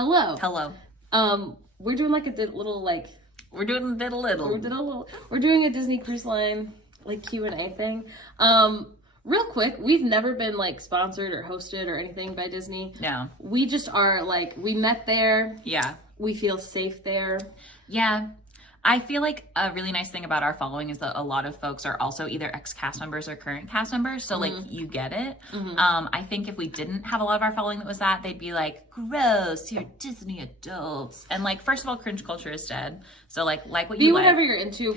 Hello. Hello. We're doing like a little like We're doing a little. we're doing a Disney Cruise Line like Q&A thing. Real quick, we've never been like sponsored or hosted or anything by Disney. No. We just are like, we met there. Yeah. We feel safe there. Yeah. I feel like a really nice thing about our following is that a lot of folks are also either ex-cast members or current cast members. So like you get it. I think if we didn't have a lot of our following that was that, they'd be like, gross, you're Disney adults. And like, first of all, cringe culture is dead. So like what you Be like. whatever you're into.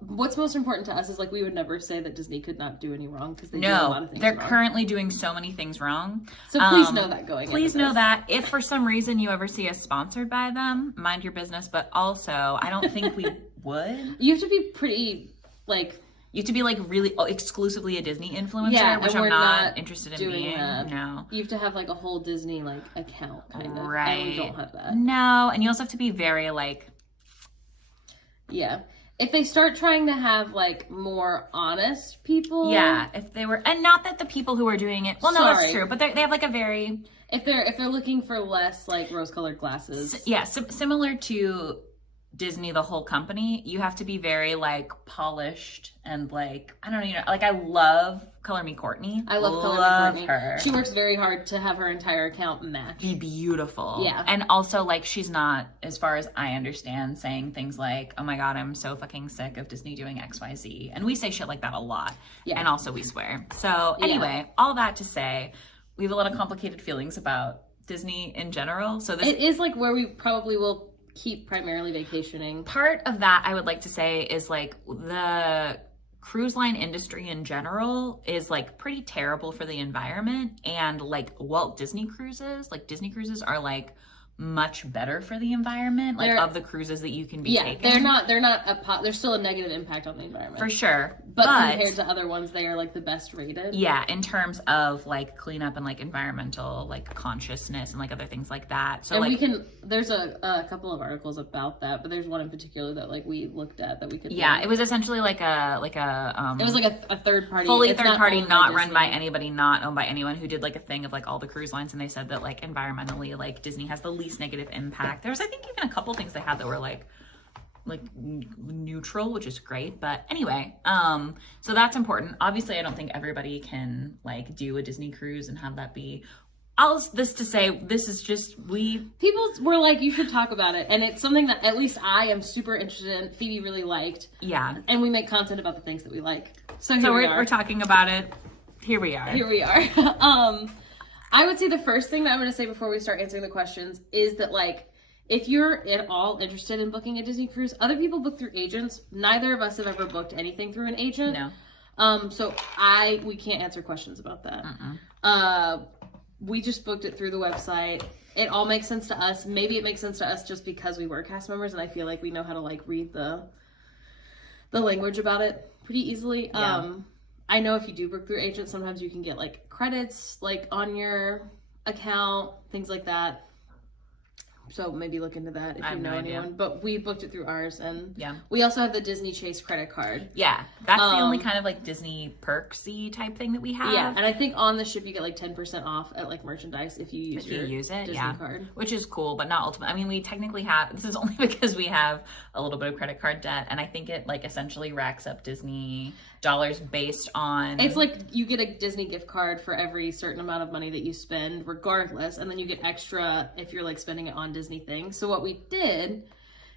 What's most important to us is like, we would never say that Disney could not do any wrong because they do a lot of things they're wrong. currently doing so many things wrong. So please know that going Please into know this. that if for some reason you ever see us sponsored by them, mind your business. But also, I don't think we would. You have to be pretty like... You have to be like really exclusively a Disney influencer, Yeah, which and I'm we're not interested in doing being. that. No. You have to have like a whole Disney like account kind of. Right. And we don't have that. No, and you also have to be very like... Yeah. If they start trying to have like more honest people. Yeah, if they were... And not that the people who are doing it... Well, no, that's true. But they have like a very... If they're looking for less like rose-colored glasses. Yeah, similar to Disney, the whole company, you have to be very like polished and like, I don't know, like I love Color Me Courtney. I love Color Me Courtney. Her. She works very hard to have her entire account match. Be beautiful. Yeah. And also like she's not, as far as I understand, saying things like, oh my God, I'm so fucking sick of Disney doing XYZ. And we say shit like that a lot. Yeah. And also we swear. So anyway, all that to say, we have a lot of complicated feelings about Disney in general. So it is like where we probably will keep primarily vacationing. Part of that I would like to say is like the cruise line industry in general is like pretty terrible for the environment, and like Disney cruises are like much better for the environment, like of the cruises that you can be taking. There's still a negative impact on the environment. For sure. But compared to other ones, they are like the best rated. Yeah, in terms of like cleanup and like environmental like consciousness and like other things like that. So and there's a couple of articles about that, but there's one in particular that like we looked at that we could it was essentially like a it was like a third party, fully third party, not run by anybody, not owned by anyone, who did like a thing of like all the cruise lines, and they said that like environmentally like Disney has the least negative impact. There was I think even a couple things they had that were like neutral, which is great. But anyway, so that's important. Obviously I don't think everybody can like do a Disney cruise and have that be people were like, you should talk about it, and it's something that at least I am super interested in. Phoebe really liked. Yeah. And we make content about the things that we like. So we're talking about it. Here we are. I would say the first thing that I'm going to say before we start answering the questions is that like, if you're at all interested in booking a Disney cruise, other people book through agents. Neither of us have ever booked anything through an agent. No. So we can't answer questions about that. We just booked it through the website. It all makes sense to us. Maybe it makes sense to us just because we were cast members, and I feel like we know how to like read the language about it pretty easily. Yeah. I know if you do book through agents, sometimes you can get like credits like on your account, things like that. So maybe look into that if you know anyone. But we booked it through ours, and we also have the Disney Chase credit card. Yeah, that's the only kind of like Disney perksy type thing that we have. Yeah, and I think on the ship you get like 10% off at like merchandise if you use it, Disney card, which is cool, but not ultimate. I mean, we technically have. This is only because we have a little bit of credit card debt, and I think it like essentially racks up Disney dollars based on. It's like you get a Disney gift card for every certain amount of money that you spend, regardless, and then you get extra if you're like spending it on Disney things. So what we did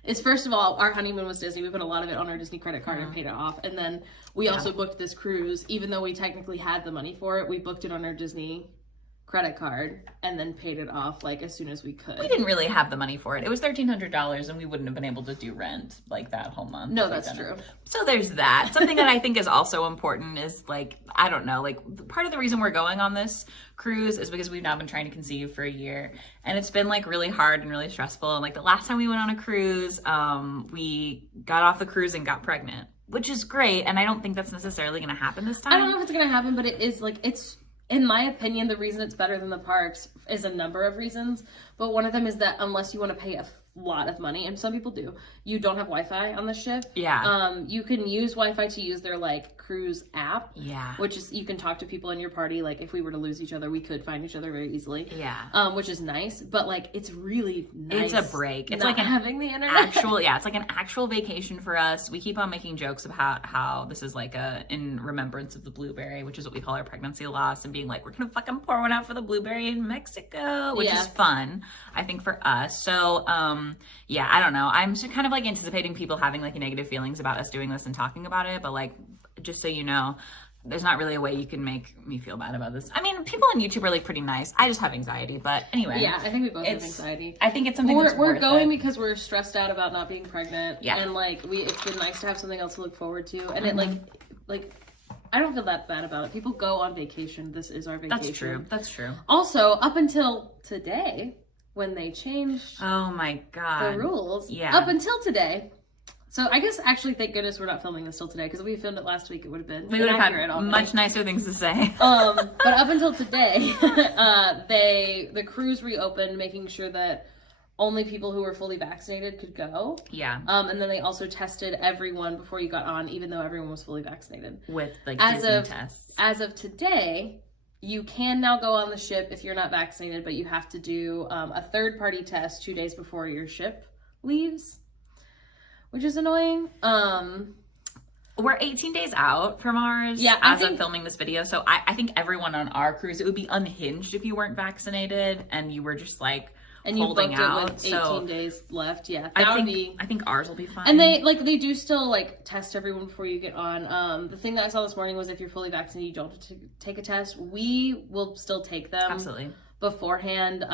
is, first of all, our honeymoon was Disney. We put a lot of it on our Disney credit card and paid it off, and then we also booked this cruise. Even though we technically had the money for it, we booked it on our Disney credit card and then paid it off like as soon as we could. We didn't really have the money for it. It was $1,300, and we wouldn't have been able to do rent like that whole month. No, that's true. So there's that. Something that I think is also important is like, I don't know, like part of the reason we're going on this cruise is because we've now been trying to conceive for a year, and it's been like really hard and really stressful. And like the last time we went on a cruise, we got off the cruise and got pregnant, which is great. And I don't think that's necessarily going to happen this time. I don't know if it's going to happen, but it is like, it's, in my opinion, the reason it's better than the parks is a number of reasons. But one of them is that unless you want to pay a lot of money, and some people do, you don't have Wi-Fi on the ship. Yeah. You can use Wi-Fi to use their like cruise app. Yeah. Which is, you can talk to people in your party. Like, if we were to lose each other, we could find each other very easily. Yeah. Which is nice. But, like, it's really nice. It's a break. It's not like having the internet. it's like an actual vacation for us. We keep on making jokes about how this is like in remembrance of the blueberry, which is what we call our pregnancy loss, and being like, we're gonna fucking pour one out for the blueberry in Mexico, which is fun, I think, for us. So, yeah, I don't know. I'm kind of like anticipating people having like negative feelings about us doing this and talking about it, but like, just so you know, there's not really a way you can make me feel bad about this. I mean, people on YouTube are like pretty nice. I just have anxiety, but anyway. Yeah, I think we both have anxiety. I think it's something we're going because we're stressed out about not being pregnant. Yeah. And like it's been nice to have something else to look forward to. And it like I don't feel that bad about it. People go on vacation. This is our vacation. That's true. Also, up until today, when they changed oh my God. the rules. Yeah. Up until today. So I guess actually, thank goodness we're not filming this till today, because if we filmed it last week, it would have been we would have had much nicer things to say. But up until today, the cruise reopened, making sure that only people who were fully vaccinated could go. Yeah. And then they also tested everyone before you got on, even though everyone was fully vaccinated. With like Disney tests. As of today, you can now go on the ship if you're not vaccinated, but you have to do a third-party test 2 days before your ship leaves, which is annoying. We're 18 days out from ours as of filming this video. So I think everyone on our cruise, it would be unhinged if you weren't vaccinated and you were just like holding out. It with 18 days left. Yeah, I think ours will be fine. And they do still like test everyone before you get on. The thing that I saw this morning was if you're fully vaccinated, you don't have to take a test. We will still take them. Absolutely. Beforehand,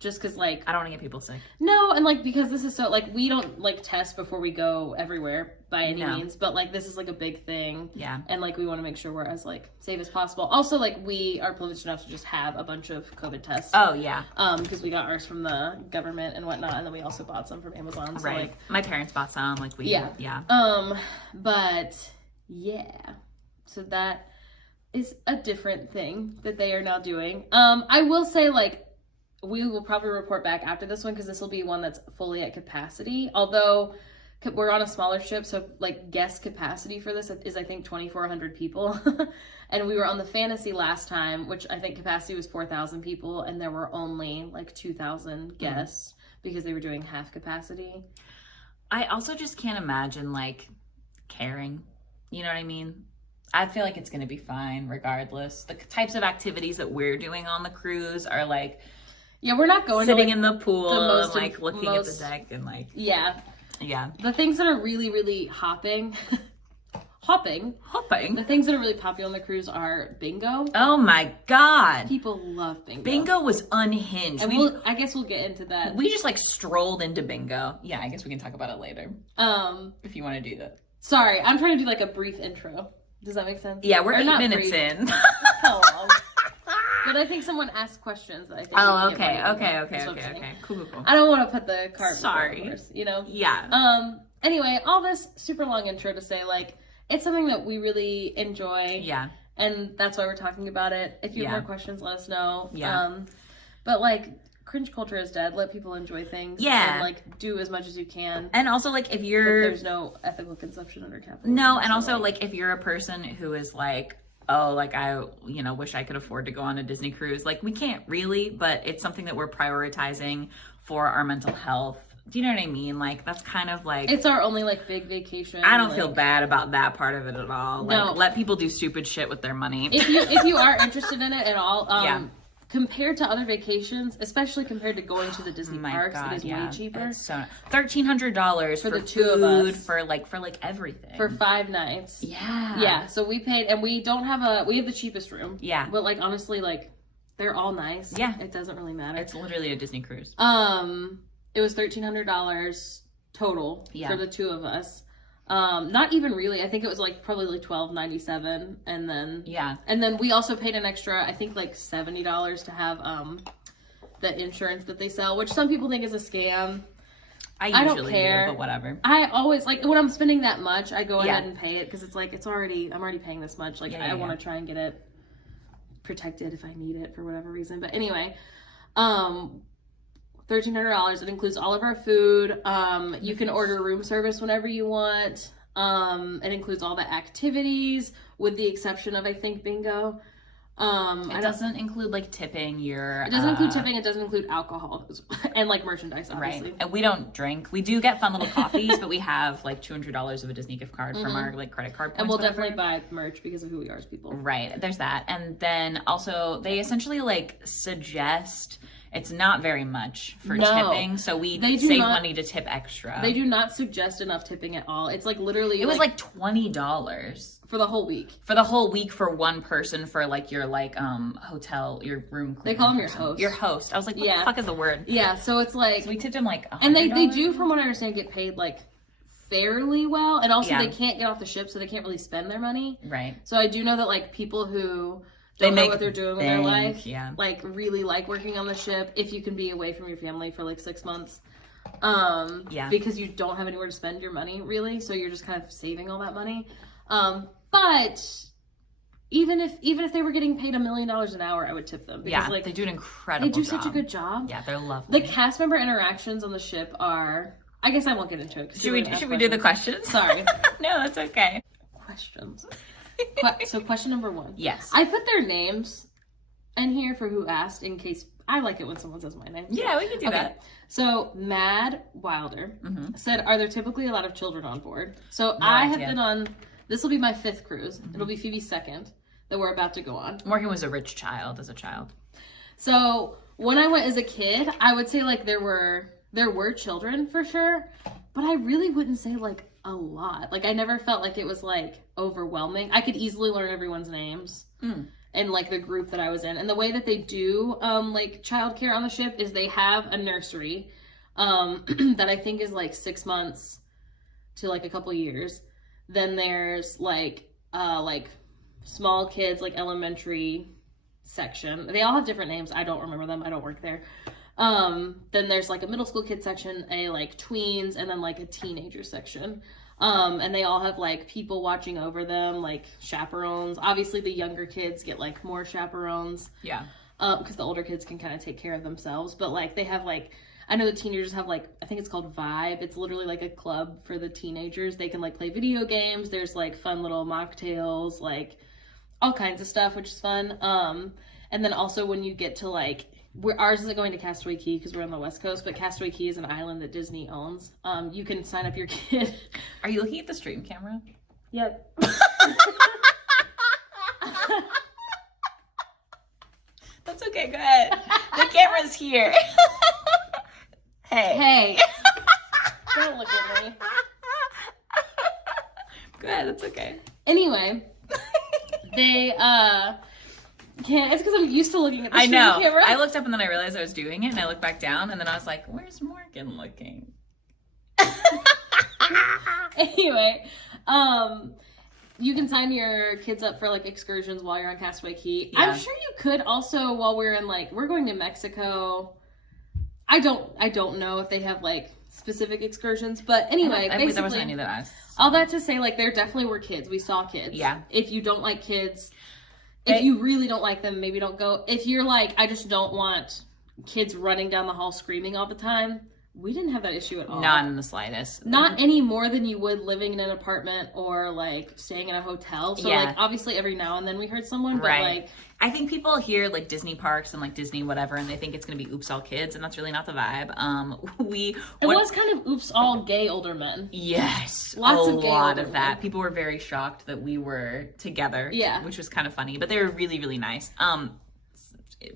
just because like I don't want to get people sick. No, and like because this is so like we don't like test before we go everywhere by any means, but like this is like a big thing, and like we want to make sure we're as like safe as possible. Also, like we are privileged enough to just have a bunch of COVID tests. Oh yeah, because we got ours from the government and whatnot, and then we also bought some from Amazon. So, right, like my parents bought some. Like we but yeah, so that is a different thing that they are now doing. I will say, like, we will probably report back after this one because this will be one that's fully at capacity. Although we're on a smaller ship, so like guest capacity for this is I think 2,400 people, and we were on the Fantasy last time, which I think capacity was 4,000 people, and there were only like 2,000 guests because they were doing half capacity. I also just can't imagine like caring. You know what I mean? I feel like it's going to be fine regardless. The types of activities that we're doing on the cruise are like, we're not going sitting to, like, in the pool and like looking at the most, deck and like, yeah. The things that are really, really hopping. The things that are really popular on the cruise are bingo. Oh my God. People love bingo. Bingo was unhinged. And I guess we'll get into that. We just like strolled into bingo. Yeah, I guess we can talk about it later. If you want to do that. Sorry, I'm trying to do like a brief intro. Does that make sense? Yeah, we're 8 minutes in. How long? But I think someone asked questions that I think. Oh, okay. Cool. I don't want to put the cart before the horse, you know? Yeah. Anyway, all this super long intro to say, like, it's something that we really enjoy. Yeah. And that's why we're talking about it. If you have more questions, let us know. Yeah. But like, cringe culture is dead. Let people enjoy things. Yeah. And like do as much as you can. And also like if you're there's no ethical consumption under capitalism. No, and also like if you're a person who is like, oh, like I wish I could afford to go on a Disney cruise. Like we can't really, but it's something that we're prioritizing for our mental health. Do you know what I mean? Like that's kind of like it's our only like big vacation. I don't feel bad about that part of it at all. Like no. Let people do stupid shit with their money. If you are interested in it at all, compared to other vacations, especially compared to going to the Disney parks, it is way cheaper. It's so $1,300 for the two of us, for everything for 5 nights. Yeah. So we paid, and we have the cheapest room. Yeah. But like honestly, like they're all nice. Yeah. It doesn't really matter. It's literally a Disney cruise. It was $1,300 total for the two of us. Not even really. I think it was like probably like $12.97, and then we also paid an extra, I think like $70 to have the insurance that they sell, which some people think is a scam. I don't care, but whatever. I always like when I'm spending that much, I go ahead and pay it because it's like I'm already paying this much. Like I want to try and get it protected if I need it for whatever reason. But anyway, $1,300. It includes all of our food. You can order room service whenever you want. It includes all the activities, with the exception of, I think, bingo. It doesn't include like tipping your. It doesn't include tipping. It doesn't include alcohol and like merchandise, obviously. Right. And we don't drink. We do get fun little coffees, but we have like $200 of a Disney gift card from our like credit card points. And we'll definitely buy merch because of who we are as people. Right. There's that. And then also they essentially like suggest. It's not very much for tipping, so we save money to tip extra. They do not suggest enough tipping at all. It's like literally. It was like $20 for the whole week. For the whole week for one person for like your like hotel, your room. They call them your host. Your host. I was like, what the fuck is the word? Yeah. So it's like we tipped him like $100. And they do, from what I understand, get paid like fairly well, and also they can't get off the ship, so they can't really spend their money. Right. So I do know that like people who don't know what they're doing with their life. Yeah. Like really like working on the ship if you can be away from your family for like 6 months. Because you don't have anywhere to spend your money really, so you're just kind of saving all that money. But even if they were getting paid $1 million an hour, I would tip them. Because, like, they do an incredible job. They do such a good job. Yeah, they're lovely. The cast member interactions on the ship are. I guess I won't get into it. Should we do the questions? Sorry. No, that's okay. Questions. So question number 1. Yes. I put their names in here for who asked in case I like it when someone says my name. So. Yeah, we can do that. So Mad Wilder said, "Are there typically a lot of children on board?" So I have been on. This will be my 5th cruise. It'll be Phoebe's 2nd that we're about to go on. Morgan was a rich child as a child. So when I went as a kid, I would say like there were children for sure, but I really wouldn't say like a lot. Like I never felt like it was like overwhelming. I could easily learn everyone's names and like the group that I was in. And the way that they do like childcare on the ship is they have a nursery that I think is like 6 months to like a couple years. Then there's like small kids, like elementary section. They all have different names. I don't remember them. I don't work there. Then there's like a middle school kid section, a like tweens, and then like a teenager section. And they all have like people watching over them, like chaperones. Obviously the younger kids get like more chaperones. Yeah. Because the older kids can kind of take care of themselves. But like they have like, I know the teenagers have like, I think it's called Vibe. It's literally like a club for the teenagers. They can like play video games. There's like fun little mocktails, like all kinds of stuff, which is fun. And then also when you get to like, ours isn't going to Castaway Cay because we're on the West Coast, but Castaway Cay is an island that Disney owns. You can sign up your kid. Are you looking at the stream camera? Yep. That's okay, go ahead. The camera's here. Hey. Don't look at me. Go ahead, that's okay. Anyway, they can't. It's because I'm used to looking at the stream camera. I looked up and then I realized I was doing it, and I looked back down, and then I was like, "Where's Morgan looking?" Anyway, you can sign your kids up for like excursions while you're on Castaway Cay. Yeah. I'm sure you could also while we're in like we're going to Mexico. I don't know if they have like specific excursions, but anyway, basically there wasn't any that I saw. All that to say, like there definitely were kids. We saw kids. Yeah. If you don't like kids, if you really don't like them, maybe don't go. If you're like, I just don't want kids running down the hall screaming all the time, we didn't have that issue at all. Not in the slightest. Not any more than you would living in an apartment or like staying in a hotel. So like obviously every now and then we heard someone, but like I think people hear like Disney parks and like Disney whatever, and they think it's gonna be oops all kids, and that's really not the vibe. It was kind of oops all gay older men. Yes, lots of gay lot older of that. men. People were very shocked that we were together. Yeah, which was kind of funny, but they were really really nice.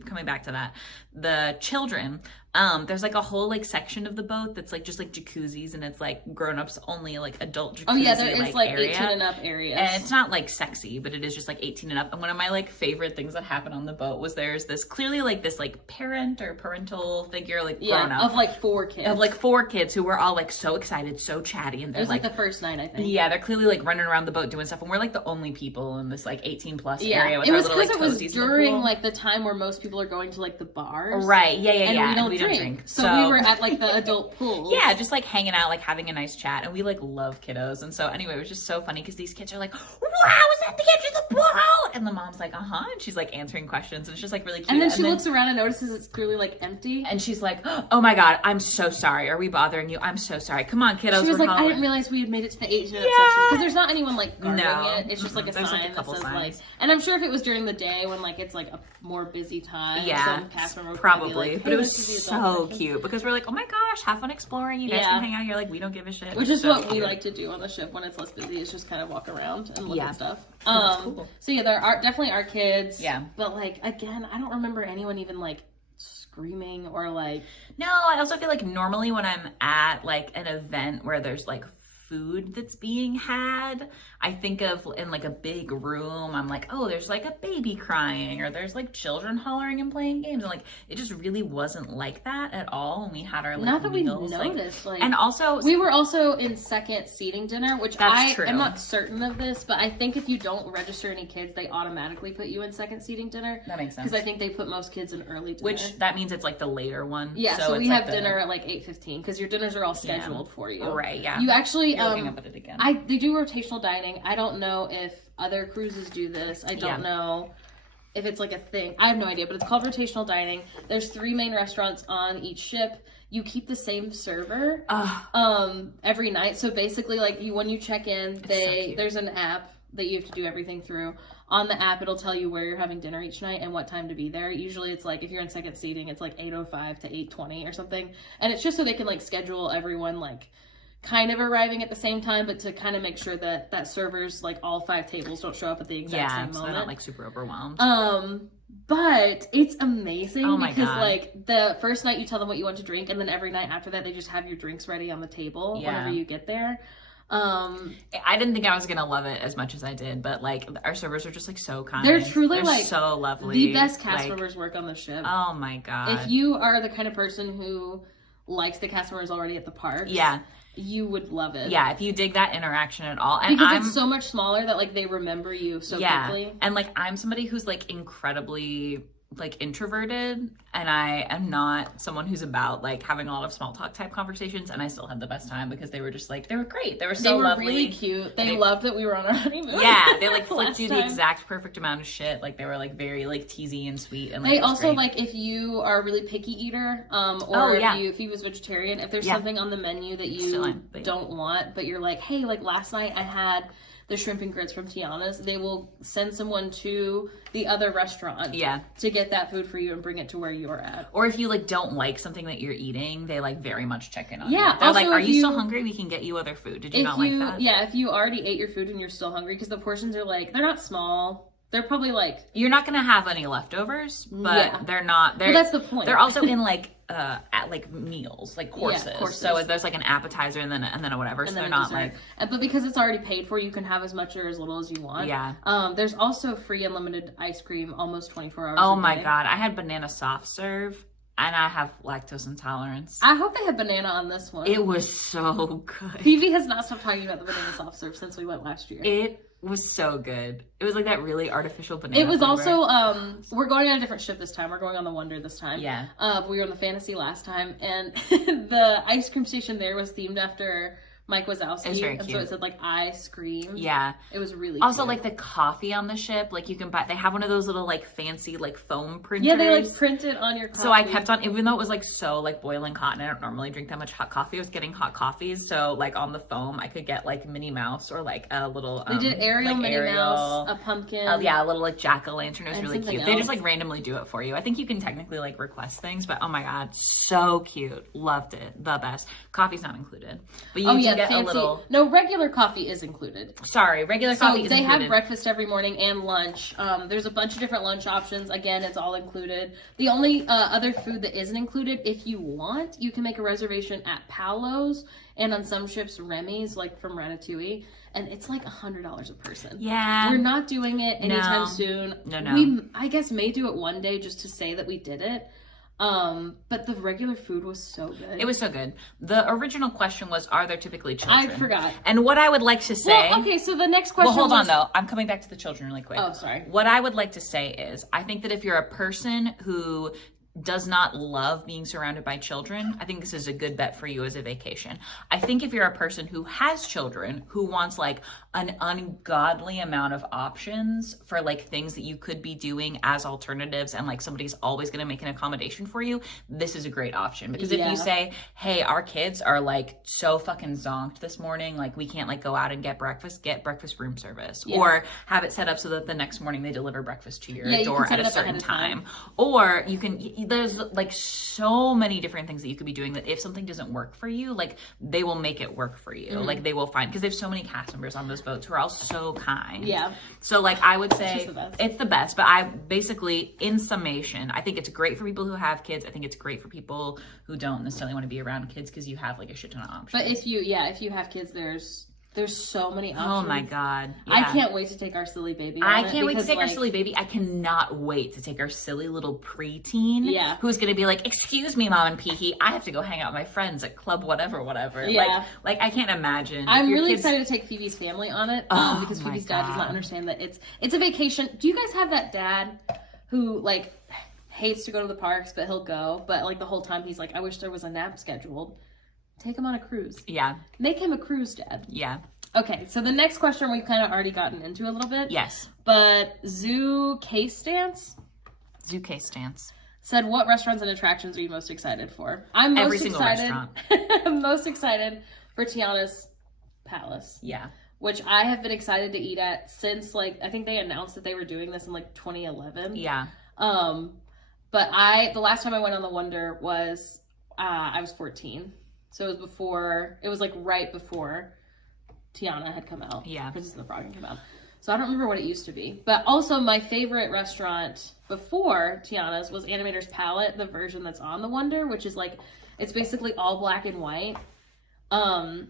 Coming back to that, the children, there's like a whole like section of the boat that's like just like jacuzzis, and it's like grown-ups only, like adult jacuzzi. Oh yeah, there is like area. 18 and up areas, and it's not like sexy, but it is just like 18 and up. And one of my like favorite things that happened on the boat was there's this clearly like this like parent or parental figure like grown up of like 4 kids who were all like so excited, so chatty, and they're it was like the first night I think. Yeah, they're clearly like running around the boat doing stuff, and we're like the only people in this like 18 plus area with it our was little like it was during pool. Like the time where most people are going to like the bars, right? Yeah, and we don't drink. So we were at like the adult pool. Yeah, just like hanging out, like having a nice chat, and we like love kiddos. And so anyway, it was just so funny because these kids are like, "Wow, is let the kids use the pool out. And the mom's like, and she's like answering questions, and it's just like really cute. And then she looks around and notices it's clearly like empty. And she's like, oh my God, I'm so sorry. Are we bothering you? I'm so sorry. Come on, kiddos. She was like, home. I didn't realize we had made it to the 8-minute section. Because there's not anyone like guarding it. It's just like a There's sign like a couple that says signs. like, and I'm sure if it was during the day when like it's like a more busy time. Yeah, probably. Like, but it was so cute because we're like, oh my gosh, have fun exploring. You guys can hang out here. Like, we don't give a shit. Which is so what we like to do on the ship when it's less busy. Is just kind of walk around and look at stuff. Cool. So yeah, there are definitely our kids. Yeah. But like, again, I don't remember anyone even like screaming or like. No, I also feel like normally when I'm at like an event where there's like food that's being had, I think of in like a big room, I'm like, oh, there's like a baby crying or there's like children hollering and playing games, and like it just really wasn't like that at all when we had our like not that meals. We noticed like, and also we were also in second seating dinner, which that's true. I'm not certain of this, but I think if you don't register any kids, they automatically put you in second seating dinner. That makes sense, because I think they put most kids in early dinner, which that means it's like the later one. Yeah, so we have dinner at like 8:15 because your dinners are all scheduled for you. Right. Yeah. You actually looking up at it again. They do rotational dining. I don't know if other cruises do this. I don't know if it's like a thing. I have no idea, but it's called rotational dining. There's 3 main restaurants on each ship. You keep the same server every night. So basically, like when you check in, there's an app that you have to do everything through. On the app, it'll tell you where you're having dinner each night and what time to be there. Usually it's like, if you're in second seating, it's like 8:05 to 8:20 or something. And it's just so they can like schedule everyone like kind of arriving at the same time, but to kind of make sure that servers, like all 5 tables don't show up at the exact same moment. So they're not like super overwhelmed. But it's amazing because God. Like the first night you tell them what you want to drink, and then every night after that they just have your drinks ready on the table whenever you get there. I didn't think I was gonna love it as much as I did, but like our servers are just like so kind. They're truly like so lovely. The best cast members work on the ship. Oh my God. If you are the kind of person who likes the cast members already at the park, you would love it. Yeah, if you dig that interaction at all. And because it's so much smaller that like they remember you so quickly. And like I'm somebody who's like incredibly like introverted, and I am not someone who's about like having a lot of small talk type conversations, and I still had the best time because they were just like, they were great. They were so lovely. Really cute. They loved that we were on our honeymoon. Yeah, they like flipped you the exact perfect amount of shit. Like they were like very like teasy and sweet, and like, they also great. Like if you are a really picky eater, or if you was vegetarian, if there's something on the menu that you don't want, but you're like, hey, like last night I had the shrimp and grits from Tiana's, they will send someone to the other restaurant to get that food for you and bring it to where you're at. Or if you like don't like something that you're eating, they like very much check in on you. They're also, like, are you still hungry? We can get you other food. Did you not like that? Yeah, if you already ate your food and you're still hungry, because the portions are like, they're not small. They're probably like... You're not going to have any leftovers, but they're not... Well, that's the point. They're also in like at like meals, like courses. So there's like an appetizer and then a whatever. And so they're not dessert. Like... But because it's already paid for, you can have as much or as little as you want. Yeah. There's also free unlimited ice cream almost 24 hours a day. Oh my God. I had banana soft serve. And I have lactose intolerance. I hope they had banana on this one. It was so good. Phoebe has not stopped talking about the banana soft serve since we went last year. It was so good. It was like that really artificial banana It was flavor. Also, we're going on a different ship this time. We're going on the Wonder this time. Yeah. We were on the Fantasy last time. And the ice cream station there was themed after Mike Wazowski. It's very cute. And so it said like ice cream. Yeah. It was really also cute. Like the coffee on the ship, like you can buy, they have one of those little like fancy like foam printers. Yeah, they like print it on your coffee. So I kept on, even though it was like so like boiling hot, and I don't normally drink that much hot coffee, I was getting hot coffees. So like on the foam, I could get like Minnie Mouse or like a little they did Ariel, like Minnie Mouse, a pumpkin. Yeah, a little like jack-o'-lantern. It was really cute. They just like randomly do it for you. I think you can technically like request things, but oh my God, so cute. Loved it. The best. Coffee's not included. But you do get fancy, a little... No, regular coffee is included. Sorry, regular coffee is included. They have breakfast every morning and lunch. There's a bunch of different lunch options. Again, it's all included. The only other food that isn't included, if you want, you can make a reservation at Paolo's and on some ships, Remy's, like from Ratatouille. And it's like $100 a person. Yeah. We're not doing it anytime soon. No. We, I guess, may do it one day just to say that we did it. But the regular food was so good. It was so good. The original question was, are there typically children? I forgot. And what I would like to say... Well, okay, so the next question Well, hold on, though. I'm coming back to the children really quick. Oh, sorry. What I would like to say is, I think that if you're a person who does not love being surrounded by children, I think this is a good bet for you as a vacation. I think if you're a person who has children, who wants like an ungodly amount of options for like things that you could be doing as alternatives, and like somebody's always going to make an accommodation for you, this is a great option. Because if you say, hey, our kids are like so fucking zonked this morning, like we can't like go out and get breakfast room service, or have it set up so that the next morning they deliver breakfast to your door at a certain time. Or you can, there's like so many different things that you could be doing that if something doesn't work for you, like they will make it work for you. Like they will find, because there's so many cast members on those boats who are all so kind. Yeah. So like I would say it's the best, but I basically, in summation, I think it's great for people who have kids. I think it's great for people who don't necessarily want to be around kids, because you have like a shit ton of options. But if you have kids, there's so many options. Oh my God. Yeah. I can't wait to take our silly baby. I can't wait to take our silly baby. I cannot wait to take our silly little preteen who's going to be like, excuse me, Mom and Peehee, I have to go hang out with my friends at club whatever. Yeah. Like I can't imagine. I'm really excited to take Phoebe's family on it because Phoebe's dad does not understand that it's a vacation. Do you guys have that dad who like hates to go to the parks, but he'll go, but like the whole time he's like, I wish there was a nap scheduled? Take him on a cruise. Yeah. Make him a cruise dad. Yeah. Okay, so the next question we've kind of already gotten into a little bit. Yes. But Zoo Case Stance said, what restaurants and attractions are you most excited for? I'm most Every single restaurant. I'm most excited for Tiana's Palace. Yeah. Which I have been excited to eat at since like, I think they announced that they were doing this in like 2011. Yeah. But the last time I went on the Wonder was, I was 14. So it was like right before Tiana had come out. Yeah. Princess and the Frog had come out. So I don't remember what it used to be. But also my favorite restaurant before Tiana's was Animator's Palette, the version that's on the Wonder, which is like, it's basically all black and white. And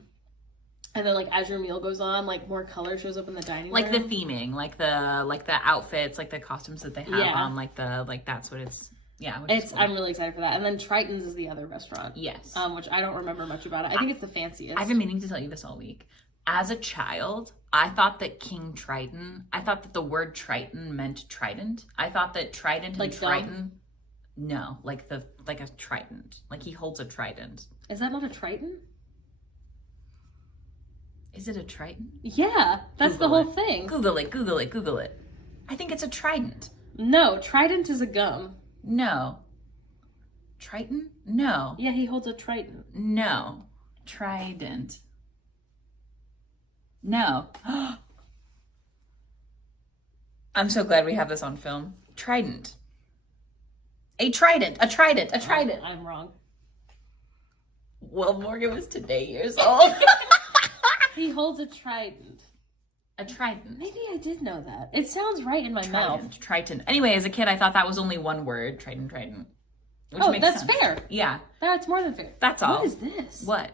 then like as your meal goes on, like more color shows up in the dining room. Like the theming, like the outfits, like the costumes that they have on, like that's what it's. Yeah, cool. I'm really excited for that. And then Triton's is the other restaurant. Yes. Which I don't remember much about it. I think it's the fanciest. I've been meaning to tell you this all week. As a child, I thought that I thought that the word Triton meant trident. I thought that trident and Triton. No, like a trident. Like he holds a trident. Is that not a Triton? Is it a Triton? Yeah, that's the whole thing. Google it. I think it's a trident. No, trident is a gum. No. Triton? No. Yeah, he holds a trident. No. Trident. No. I'm so glad we have this on film. Trident. A trident. I'm wrong. Well, Morgan was today years old. He holds a trident. A trident. Maybe I did know that. It sounds right in my mouth. Triton. Anyway, as a kid, I thought that was only one word. Trident. Which makes that's sense. Fair. Yeah. That's more than fair. That's all. What is this? What?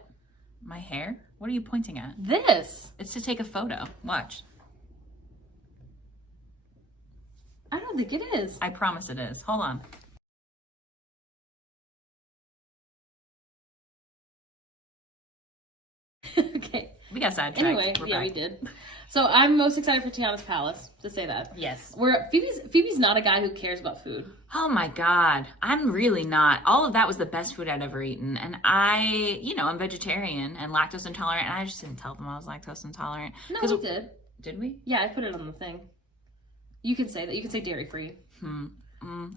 My hair? What are you pointing at? This. It's to take a photo. Watch. I don't think it is. I promise it is. Hold on. Okay. We got sidetracked. Anyway, we did. So I'm most excited for Tiana's Palace, to say that. Yes. Phoebe's not a guy who cares about food. Oh my God. I'm really not. All of that was the best food I'd ever eaten. And I'm vegetarian and lactose intolerant, and I just didn't tell them I was lactose intolerant. No, we did. Did we? Yeah, I put it on the thing. You can say that. You can say dairy-free.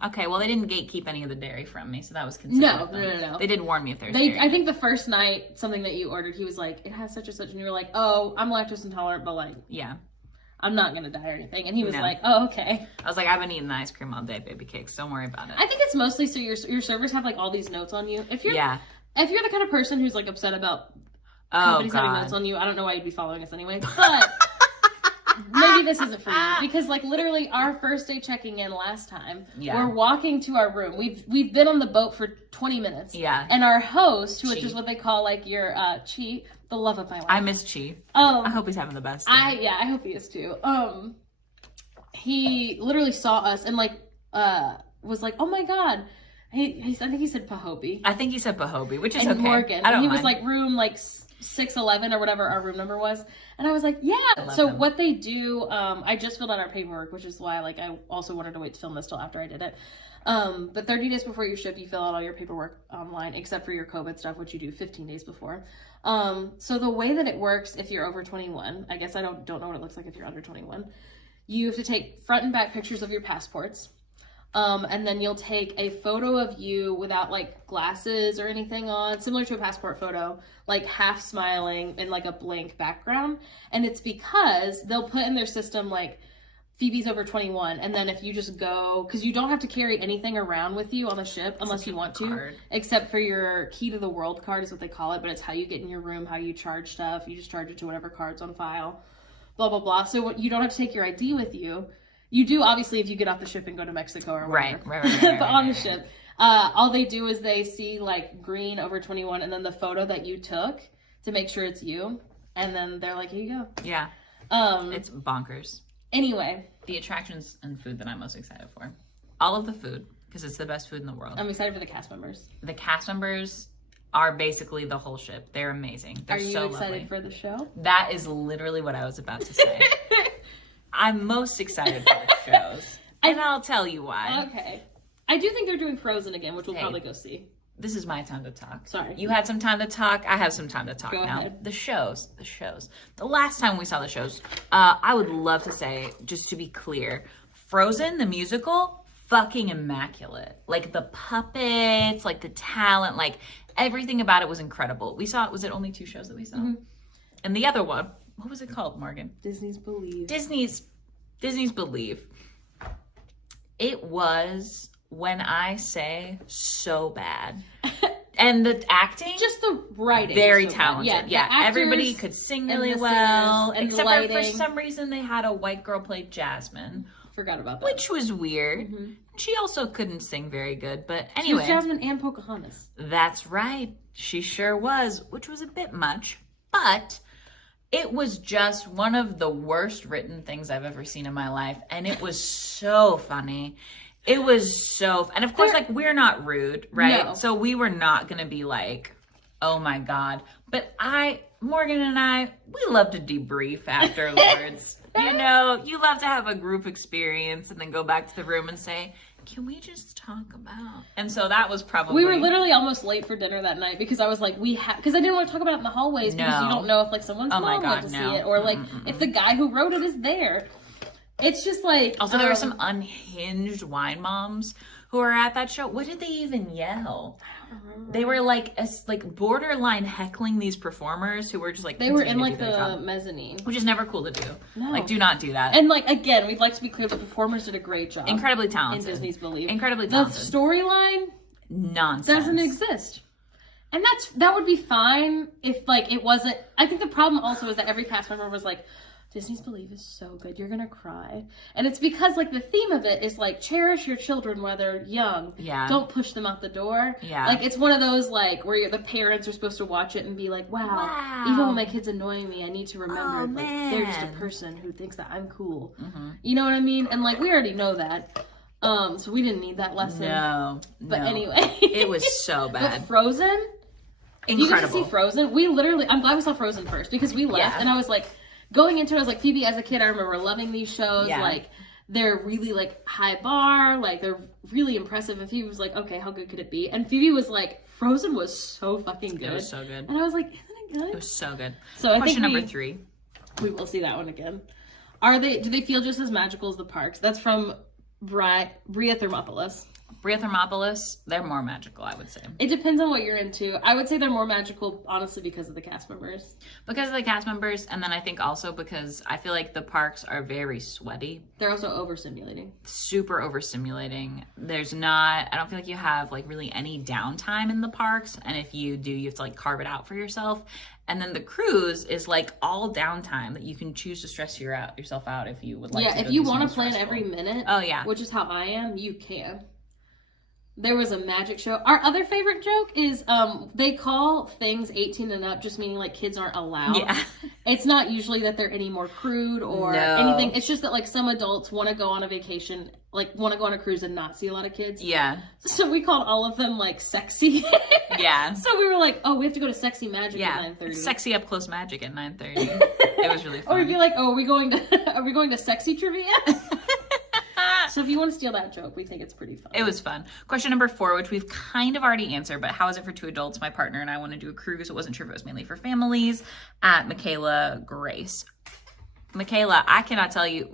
Okay, well, they didn't gatekeep any of the dairy from me, so that was considerate. No. They did warn me if there's dairy. I think the first night, something that you ordered, he was like, it has such and such, and you were like, oh, I'm lactose intolerant, but like, yeah, I'm not gonna die or anything. And he was like, oh, okay. I was like, I've been eating the ice cream all day, baby cakes. Don't worry about it. I think it's mostly so your servers have like all these notes on you. If you're the kind of person who's like upset about companies having notes on you, I don't know why you'd be following us anyway, but maybe this isn't for you, because like literally our first day checking in last time, we're walking to our room. We've been on the boat for 20 minutes. Yeah. And our host, which is what they call like your Chi, the love of my life. I miss Chi. I hope he's having the best day. I hope he is too. He literally saw us and like was like, oh my God. I think he said Pahobi. I think he said Pahobi, which is and okay. Morgan. I don't and he mind. was like room like 611 or whatever our room number was. And I was like, yeah. So what they do, I just filled out our paperwork, which is why like I also wanted to wait to film this till after I did it. But 30 days before you ship, you fill out all your paperwork online, except for your COVID stuff, which you do 15 days before. So the way that it works, if you're over 21, I guess I don't know what it looks like if you're under 21. You have to take front and back pictures of your passports. And then you'll take a photo of you without like glasses or anything on, similar to a passport photo, like half smiling in like a blank background. And it's because they'll put in their system like Phoebe's over 21, and then if you just go, because you don't have to carry anything around with you on the ship unless you want to, except for your key to the world card is what they call it, but it's how you get in your room, how you charge stuff. You just charge it to whatever card's on file, blah, blah, blah. So you don't have to take your ID with you. You do, obviously, if you get off the ship and go to Mexico or whatever. Right. But on the ship, all they do is they see like green over 21 and then the photo that you took to make sure it's you. And then they're like, here you go. Yeah. It's bonkers. Anyway. The attractions and food that I'm most excited for. All of the food, because it's the best food in the world. I'm excited for the cast members. The cast members are basically the whole ship. They're amazing. They're so lovely. Are you excited for the show? That is literally what I was about to say. I'm most excited for the shows. And I'll tell you why. Okay. I do think they're doing Frozen again, which we'll probably go see. This is my time to talk. Sorry. You had some time to talk. I have some time to talk Go now. ahead. The shows. The last time we saw the shows, I would love to say, just to be clear, Frozen, the musical, fucking immaculate. Like the puppets, like the talent, like everything about it was incredible. We saw, was it only 2 shows that we saw? Mm-hmm. And the other one, what was it called, Morgan? Disney's Believe. Disney's Believe. It was, when I say, so bad. And the acting, just the writing, very talented. Yeah, everybody could sing really well, except for some reason they had a white girl play Jasmine. Forgot about that, which was weird. Mm-hmm. She also couldn't sing very good, but anyway, she was Jasmine and Pocahontas. That's right, she sure was, which was a bit much, but it was just one of the worst written things I've ever seen in my life, and it was so funny. It was so, and of course, like, we're not rude, right? No. So we were not going to be like, oh my God. But Morgan and I, we love to debrief afterwards. You know, you love to have a group experience and then go back to the room and say, can we just talk about? And so that was probably. We were literally almost late for dinner that night because I was like, because I didn't want to talk about it in the hallways because you don't know if like someone's mom went to see it or like if the guy who wrote it is there. It's just like... Also, there were some unhinged wine moms who were at that show. What did they even yell? I don't remember. They were like borderline heckling these performers who were just like... They were in like the mezzanine. Which is never cool to do. No. Like, do not do that. And like, again, we'd like to be clear, the performers did a great job. Incredibly talented. In Disney's Believe. Incredibly talented. The storyline... Nonsense. Doesn't exist. And that would be fine if like it wasn't... I think the problem also is that every cast member was like... Disney's Believe is so good, you're gonna cry. And it's because like the theme of it is like cherish your children while they're young. Yeah. Don't push them out the door. Yeah. Like it's one of those like where the parents are supposed to watch it and be like, wow. Even when my kid's annoying me, I need to remember like they're just a person who thinks that I'm cool. Mm-hmm. You know what I mean? And like we already know that. So we didn't need that lesson. No. But anyway. It was so bad. But Frozen? Incredible. You get to see Frozen? I'm glad we saw Frozen first because we left and I was like, going into it, I was like, Phoebe, as a kid, I remember loving these shows. Yeah. Like, they're really, like, high bar. Like, they're really impressive. And Phoebe was like, okay, how good could it be? And Phoebe was like, Frozen was so fucking good. It was so good. And I was like, isn't it good? It was so good. So I Question think number 3. We will see that one again. Do they feel just as magical as the parks? That's from Bria Thermopolis. Bria Thermopolis, they're more magical, I would say. It depends on what you're into. I would say they're more magical, honestly, because of the cast members. Because of the cast members, and then I think also because I feel like the parks are very sweaty. They're also overstimulating. Super overstimulating. I don't feel like you have like really any downtime in the parks, and if you do, you have to like carve it out for yourself. And then the cruise is like all downtime that you can choose to stress yourself out if you would like to. Yeah, if you want to plan every minute, oh yeah, which is how I am, you can. There was a magic show. Our other favorite joke is they call things 18 and up just meaning like kids aren't allowed. Yeah. It's not usually that they're any more crude or anything. It's just that like some adults want to go on a vacation, like want to go on a cruise and not see a lot of kids. Yeah. So we called all of them like sexy. Yeah. So we were like, oh, we have to go to Sexy Magic Yeah. at 9:30. Sexy up close magic at 9:30. It was really fun. Or we'd be like, oh, are we going to sexy trivia? So if you want to steal that joke, we think it's pretty fun. It was fun. Question number 4, which we've kind of already answered, but how is it for 2 adults? My partner and I want to do a cruise. It wasn't sure if it was mainly for families. At Michaela Grace. Michaela, I cannot tell you.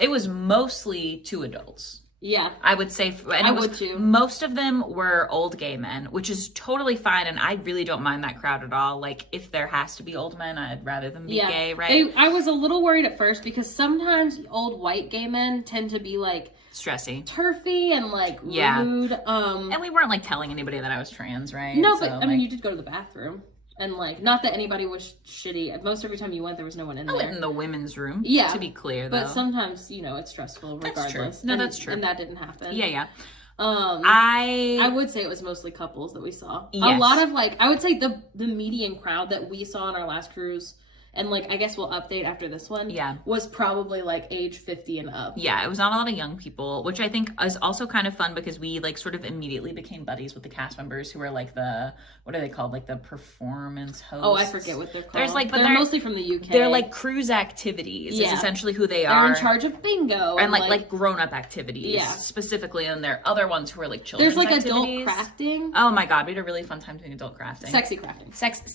It was mostly 2 adults. Yeah. I would say, and I would too. Most of them were old gay men, which is totally fine, and I really don't mind that crowd at all. Like, if there has to be old men, I'd rather them be gay, right? I was a little worried at first because sometimes old white gay men tend to be like stressy, turfy, and like rude. And we weren't like telling anybody that I was trans, right? No, but I mean, you did go to the bathroom. And, like, not that anybody was shitty. Most every time you went, there was no one in there. I went in the women's room, to be clear, though. But sometimes, you know, it's stressful regardless. That's true. No, that's true. And that didn't happen. Yeah. I would say it was mostly couples that we saw. Yes. A lot of, like, I would say the median crowd that we saw on our last cruise, and, like, I guess we'll update after this one, was probably, like, age 50 and up. Yeah, it was not a lot of young people, which I think is also kind of fun because we, like, sort of immediately became buddies with the cast members who were, like, what are they called? Like, the performance hosts? Oh, I forget what they're called. There's, like, but they're mostly from the UK. They're, like, cruise activities is essentially who they are. They're in charge of bingo. And, like grown-up activities, specifically, and there are other ones who are, like, children's There's, like, activities. adult crafting. Oh, my God, we had a really fun time doing adult crafting. Sexy crafting.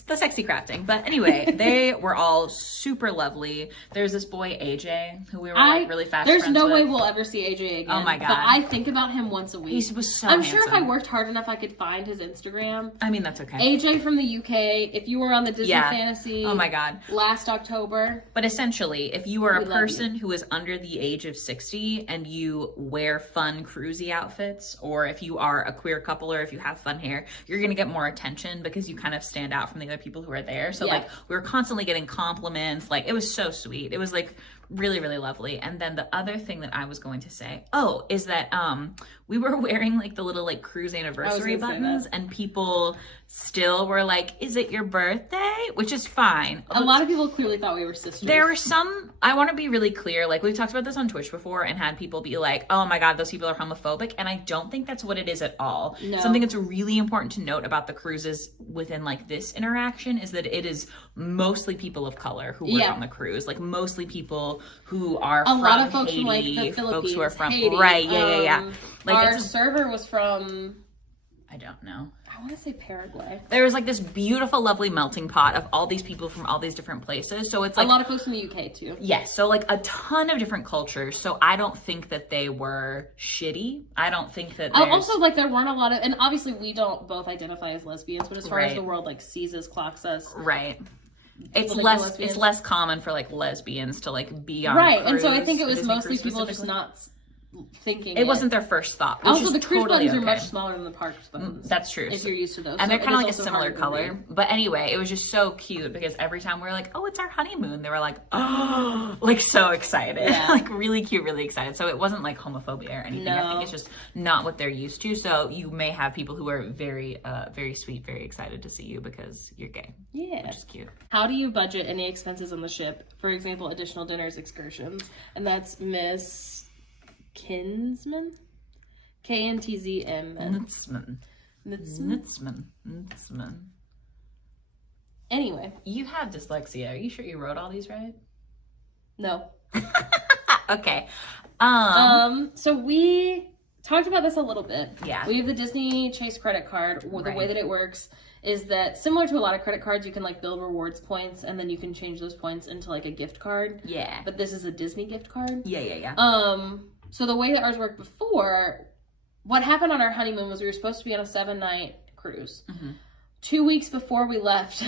The sexy crafting. But anyway, they were all super lovely. There's this boy, AJ, who we were, like, really fast friends with. There's no way we'll ever see AJ again. Oh, my God. But I think about him once a week. He was so I'm handsome. sure if I worked hard enough, I could find his Instagram. I mean, that's okay. AJ from the UK, if you were on the Disney Fantasy. Oh my God. Last October. But essentially, if you are a person who is under the age of 60 and you wear fun cruisy outfits, or if you are a queer couple, or if you have fun hair, you're going to get more attention because you kind of stand out from the other people who are there. So like, we were constantly getting compliments. Like, it was so sweet. It was like really, really lovely. And then the other thing that I was going to say, is that we were wearing like the little like cruise anniversary buttons, and people still were like, is it your birthday? Which is fine. A lot of people clearly thought we were sisters. There were some, I want to be really clear, like we've talked about this on Twitch before and had people be like, oh my God, those people are homophobic. And I don't think that's what it is at all. No. Something that's really important to note about the cruises within like this interaction is that it is mostly people of color who work on the cruise. Like mostly people who are from lot of folks Haiti, from like the Philippines, folks who are from Haiti. Right, yeah. Like our server was from, I don't know. I want to say Paraguay. There was like this beautiful, lovely melting pot of all these people from all these different places. So it's like a lot of folks from the UK too. Yes, so like a ton of different cultures. So I don't think that they were shitty. I don't think that also like there weren't a lot of, and obviously we don't both identify as lesbians, but as far as the world like sees us, clocks us, it's less common for like lesbians to like be on a cruise, and so I think it was mostly people just not thinking it wasn't their first thought. Also, the cruise buttons are much smaller than the parks buttons. That's true. If you're used to those, and they're kind of like a similar color. But anyway, it was just so cute because every time we were like, "Oh, it's our honeymoon," they were like, "Oh," like so excited, like really cute, really excited. So it wasn't like homophobia or anything. I think it's just not what they're used to. So you may have people who are very, very sweet, very excited to see you because you're gay. Yeah, which is cute. How do you budget any expenses on the ship? For example, additional dinners, excursions, and that's Miss Kinsman? K-N-T-Z-M-N. Nitzman. Anyway. You have dyslexia. Are you sure you wrote all these right? No. Okay. So we talked about this a little bit. Yeah. We have the Disney Chase credit card. The way that it works is that similar to a lot of credit cards, you can like build rewards points and then you can change those points into like a gift card. Yeah. But this is a Disney gift card. Yeah. So the way that ours worked before, what happened on our honeymoon was we were supposed to be on a 7-night cruise. 2 weeks before we left,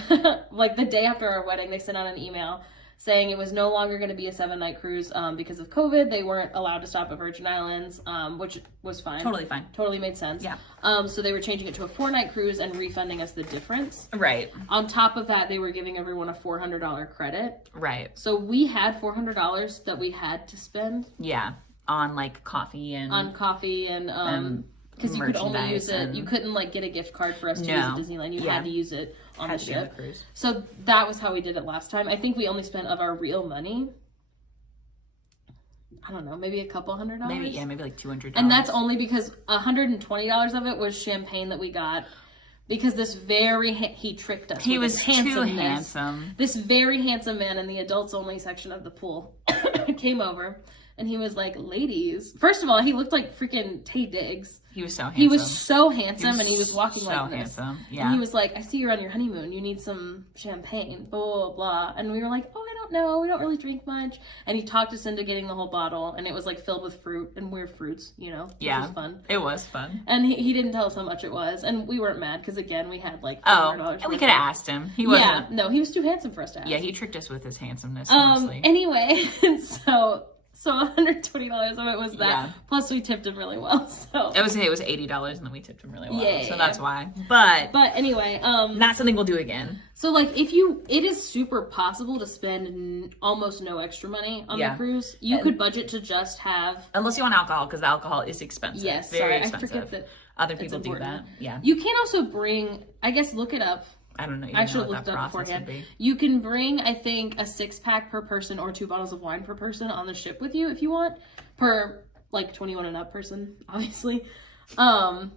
like the day after our wedding, they sent out an email saying it was no longer going to be a 7-night cruise because of COVID. They weren't allowed to stop at Virgin Islands, which was fine. Totally fine. Totally made sense. Yeah. So they were changing it to a 4-night cruise and refunding us the difference. Right. On top of that, they were giving everyone a $400 credit. Right. So we had $400 that we had to spend. Yeah. On like coffee and because you could only use it. You couldn't like get a gift card for us to use at Disneyland. You had to use it on the ship. Cruise. So that was how we did it last time. I think we only spent of our real money, I don't know, maybe a couple $100. Maybe like $200. And that's only because $120 of it was champagne that we got. Because this he tricked us. He was too handsome. This very handsome man in the adults only section of the pool came over and he was like, ladies. First of all, he looked like freaking Taye Diggs. He was so handsome. He was so handsome and he was walking so like this. Handsome. Yeah. And he was like, I see you're on your honeymoon. You need some champagne. Blah, blah, blah. And we were like, oh, I don't know. We don't really drink much. And he talked us into getting the whole bottle. And it was like filled with fruit and weird fruits, you know? Yeah. It was fun. It was fun. And he didn't tell us how much it was. And we weren't mad because, again, we had like $400. And we could have asked him. He wasn't. Yeah. No, he was too handsome for us to ask. Yeah, he tricked us with his handsomeness, mostly. Anyway, so $120 of it was that. Yeah. Plus, we tipped him really well. So it was $80, and then we tipped him really well. Yeah. So that's why. But anyway, not something we'll do again. So like, it is super possible to spend almost no extra money on the cruise. You could budget to just have, unless you want alcohol, because the alcohol is expensive. Yes, very expensive. I forget that other people do that. Yeah. You can also bring. I guess look it up. I don't know. I should have looked up beforehand. You can bring, I think, a 6-pack per person or 2 bottles of wine per person on the ship with you if you want, per like 21 and up person, obviously. So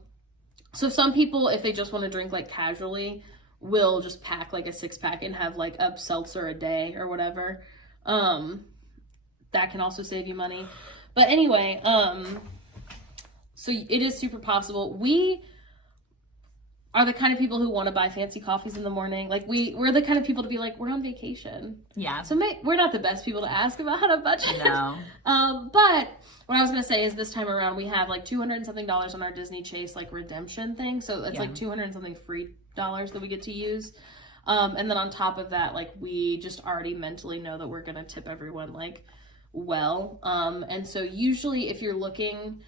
some people, if they just want to drink like casually, will just pack like a 6-pack and have like a seltzer a day or whatever. That can also save you money. But anyway, so it is super possible. We are the kind of people who want to buy fancy coffees in the morning. Like we're the kind of people to be like, we're on vacation. Yeah. So we're not the best people to ask about how to budget. No. But what I was going to say is this time around we have like $200 and something on our Disney Chase like redemption thing. So it's like $200 and something free dollars that we get to use. And then on top of that, like we just already mentally know that we're going to tip everyone like well. And so usually if you're looking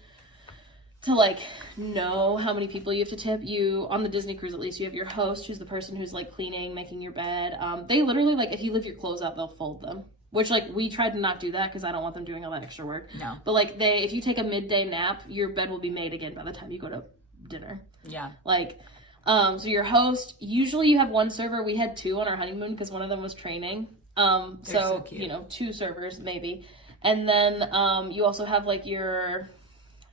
to like know how many people you have to tip, you on the Disney cruise at least, you have your host who's the person who's like cleaning, making your bed. They literally like if you leave your clothes out, they'll fold them. Which like we tried to not do that because I don't want them doing all that extra work. No. But like if you take a midday nap, your bed will be made again by the time you go to dinner. Yeah. Like, so your host, usually you have one server. We had 2 on our honeymoon because one of them was training. So you know, 2 servers maybe. And then you also have like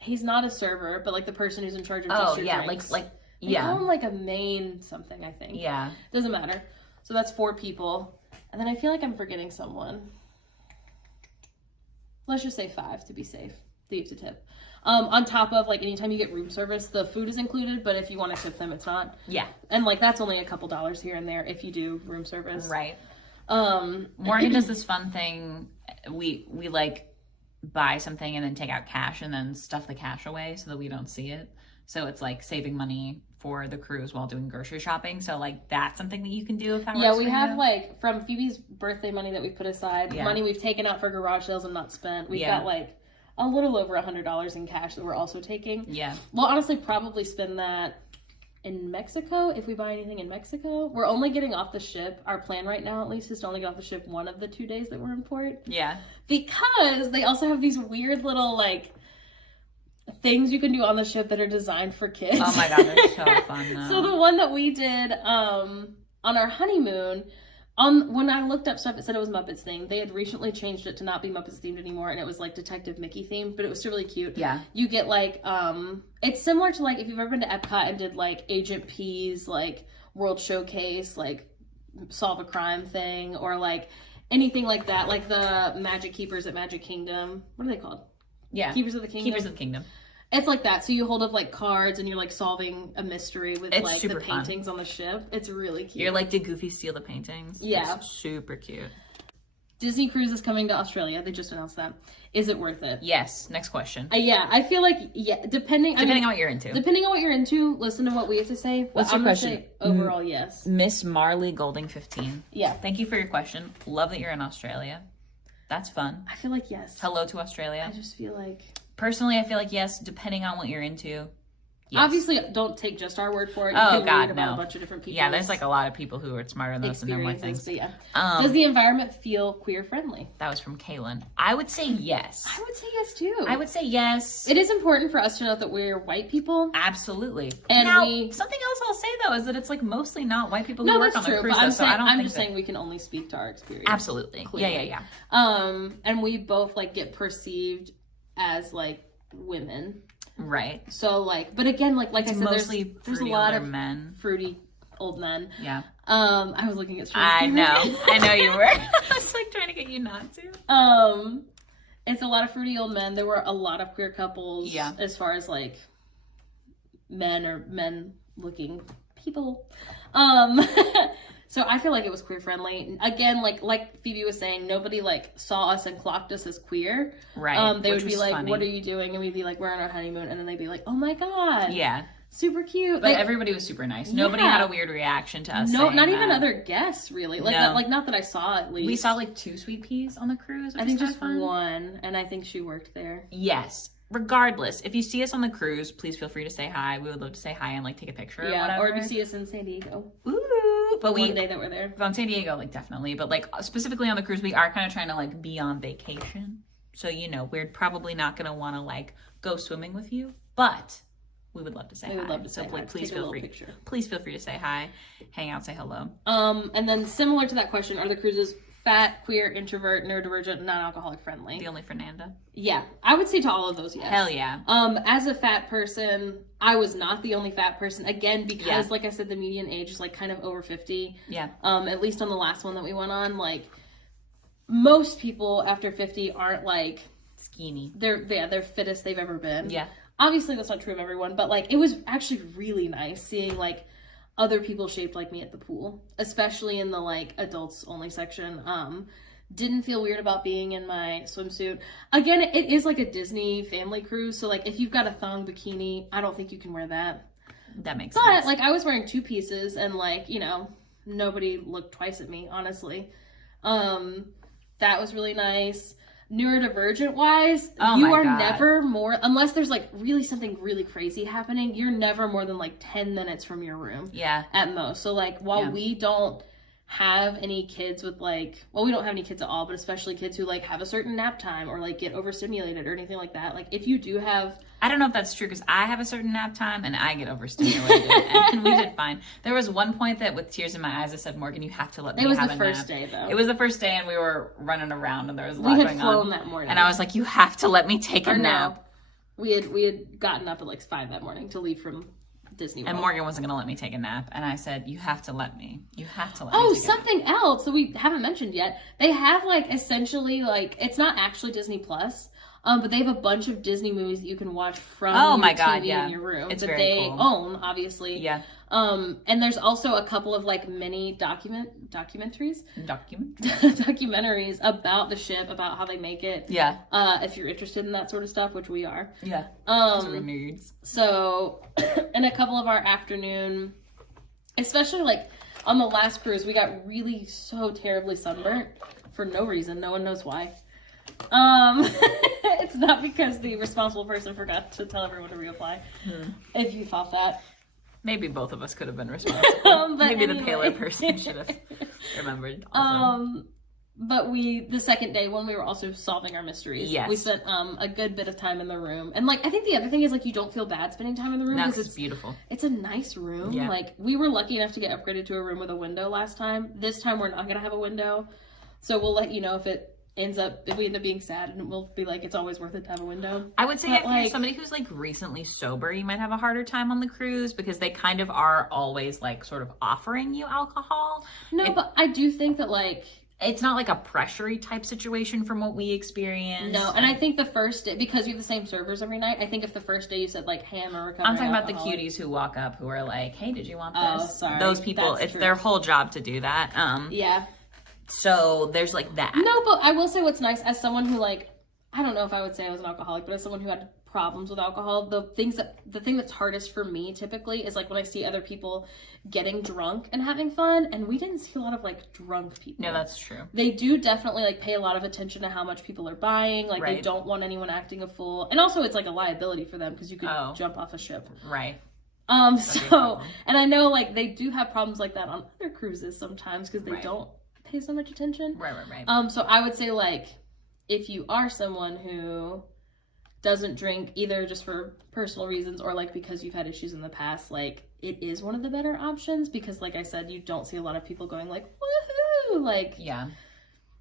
he's not a server, but like the person who's in charge of just your drinks. They call him like a main something, I think. Yeah. Doesn't matter. So that's 4 people. And then I feel like I'm forgetting someone. Let's just say 5 to be safe. That you have to tip. On top of like anytime you get room service, the food is included, but if you want to tip them, it's not. Yeah. And like that's only a couple dollars here and there if you do room service. Right. Morgan does this fun thing. We like buy something and then take out cash and then stuff the cash away so that we don't see it. So it's like saving money for the cruise while doing grocery shopping. So like that's something that you can do if that works for you. Yeah, we have like from Phoebe's birthday money that we put aside, money we've taken out for garage sales and not spent. We've got like a little over $100 in cash that we're also taking. Yeah. We'll honestly probably spend that in Mexico if we buy anything in Mexico. We're only getting off the ship. Our plan right now, at least, is to only get off the ship one of the 2 days that we're in port. Yeah. Because they also have these weird little like things you can do on the ship that are designed for kids. Oh my god, they're so fun though. So the one that we did on our honeymoon, when I looked up stuff, it said it was Muppets themed. They had recently changed it to not be Muppets themed anymore, and it was like Detective Mickey themed, but it was still really cute. Yeah. You get like, it's similar to like if you've ever been to Epcot and did like Agent P's like World Showcase, like solve a crime thing, or like anything like that, like the Magic Keepers at Magic Kingdom. What are they called? Yeah. Keepers of the Kingdom. Keepers of the Kingdom. It's like that. So you hold up like cards and you're like solving a mystery with it's like the paintings fun. On the ship. It's really cute. You're like, did Goofy steal the paintings? Yeah. It's super cute. Disney Cruise is coming to Australia. They just announced that. Is it worth it? Yes. Next question. Yeah, I feel like depending on what you're into. Depending on what you're into, listen to what we have to say. What's your question? Say overall, yes. Miss Marley Golding 15. Yeah. Thank you for your question. Love that you're in Australia. That's fun. I feel like yes. Hello to Australia. I just feel like personally, I feel like yes, depending on what you're into. Yes. Obviously, don't take just our word for it. You Oh, can God, read about no. a bunch of different people. Yeah, there's like a lot of people who are smarter than us and know more things. But yeah. Does the environment feel queer friendly? That was from Kaylin. I would say yes. I would say yes too. I would say yes. It is important for us to note that we're white people. Absolutely. And now, something else I'll say though is that it's like mostly not white people who work on the cruise. But so I don't I'm think just saying we can only speak to our experience. Absolutely. Clearly. Yeah. And we both like get perceived as like women. Right. So like, but again, like I said, there's a lot of men. fruity old men. Yeah. I was looking at. I know you were. I was like trying to get you not to. It's a lot of fruity old men. There were a lot of queer couples. Yeah. As far as like men looking people. So I feel like it was queer friendly. Again, like Phoebe was saying, nobody like saw us and clocked us as queer. Right. They would be like, funny. "What are you doing?" And we'd be like, "We're on our honeymoon," and then they'd be like, "Oh my god, yeah, super cute." But everybody was super nice. Nobody had a weird reaction to us. No, not saying even that. other guests really. Like not that I saw at least. We saw like 2 sweet peas on the cruise. I think just one, and I think she worked there. Yes. Regardless, if you see us on the cruise, please feel free to say hi. We would love to say hi and like take a picture. Yeah, or whatever. or if you see us in San Diego. Ooh, but one day that we're there. On San Diego, like definitely. But like specifically on the cruise, we are kind of trying to like be on vacation. So we're probably not gonna want to like go swimming with you, but we would love to say hi. We would love to say hi. Please feel free. Picture. Please feel free to say hi, hang out, say hello. And then similar to that question, are the cruises fat, queer, introvert, neurodivergent, non-alcoholic friendly? The only Fernanda. Yeah, I would say to all of those, yes. Hell yeah. As a fat person, I was not the only fat person. Again, because like I said, the median age is like kind of over 50. Yeah. At least on the last one that we went on, like most people after 50 aren't like skinny. They're fittest they've ever been. Yeah. Obviously that's not true of everyone, but like it was actually really nice seeing like other people shaped like me at the pool, especially in the like adults only section. Didn't feel weird about being in my swimsuit. Again, it is like a Disney family cruise, so like if you've got a thong bikini, I don't think you can wear that. That makes sense. But like I was wearing 2 pieces and like, nobody looked twice at me, honestly. That was really nice. Neurodivergent wise, you are never more, unless there's like really something really crazy happening, you're never more than like 10 minutes from your room. Yeah. At most. So like while we don't have any kids with like, well, we don't have any kids at all, but especially kids who like have a certain nap time or like get overstimulated or anything like that. Like if you do have, I don't know if that's true because I have a certain nap time and I get overstimulated and we did fine. There was one point that with tears in my eyes I said, Morgan, you have to let me have a nap. It was the first day though. It was the first day and we were running around and there was a lot going on. We had flown that morning. And I was like, you have to let me take a nap. No. We had gotten up at like 5 that morning to leave from Disney World. And Morgan wasn't going to let me take a nap. And I said, you have to let me. You have to let me take a nap. Oh, something else that we haven't mentioned yet. They have like essentially like, it's not actually Disney Plus, but they have a bunch of Disney movies that you can watch from TV in your room. It's that very they cool. own, obviously. Yeah. And there's also a couple of like mini documentaries about the ship, about how they make it. Yeah. If you're interested in that sort of stuff, which we are. Yeah. We're nerds. So, in a couple of our afternoon, especially like on the last cruise, we got really so terribly sunburnt for no reason. No one knows why. It's not because the responsible person forgot to tell everyone to reapply. If you thought that. Maybe both of us could have been responsible. Maybe the paler person should have remembered. Also. But the second day when we were also solving our mysteries, we spent a good bit of time in the room. And like I think the other thing is like you don't feel bad spending time in the room because it's beautiful. It's a nice room. Yeah. Like we were lucky enough to get upgraded to a room with a window last time. This time we're not gonna have a window. So we'll let you know if we end up being sad, and we'll be like, it's always worth it to have a window. I would say if you're somebody who's like recently sober, you might have a harder time on the cruise because they kind of are always like sort of offering you alcohol. No, but I do think that like it's not like a pressury type situation from what we experienced. No, and I think the first day, because we have the same servers every night, I think if the first day you said like, hey, I'm a recovering I'm talking about the alcoholic. cuties who walk up who are like, hey, did you want this? Oh, sorry. Those people, it's their whole job to do that. Yeah. So there's like that. No, but I will say what's nice as someone who like, I don't know if I would say I was an alcoholic, but as someone who had problems with alcohol. The thing that's hardest for me typically is like when I see other people getting drunk and having fun, and we didn't see a lot of like drunk people. No, that's true. They do definitely like pay a lot of attention to how much people are buying. Like they don't want anyone acting a fool, and also it's like a liability for them because you could jump off a ship. Right. So, and I know like they do have problems like that on other cruises sometimes because they don't pay so much attention. Right. So I would say like if you are someone who doesn't drink either just for personal reasons or like because you've had issues in the past, like it is one of the better options because like I said, you don't see a lot of people going like woohoo, like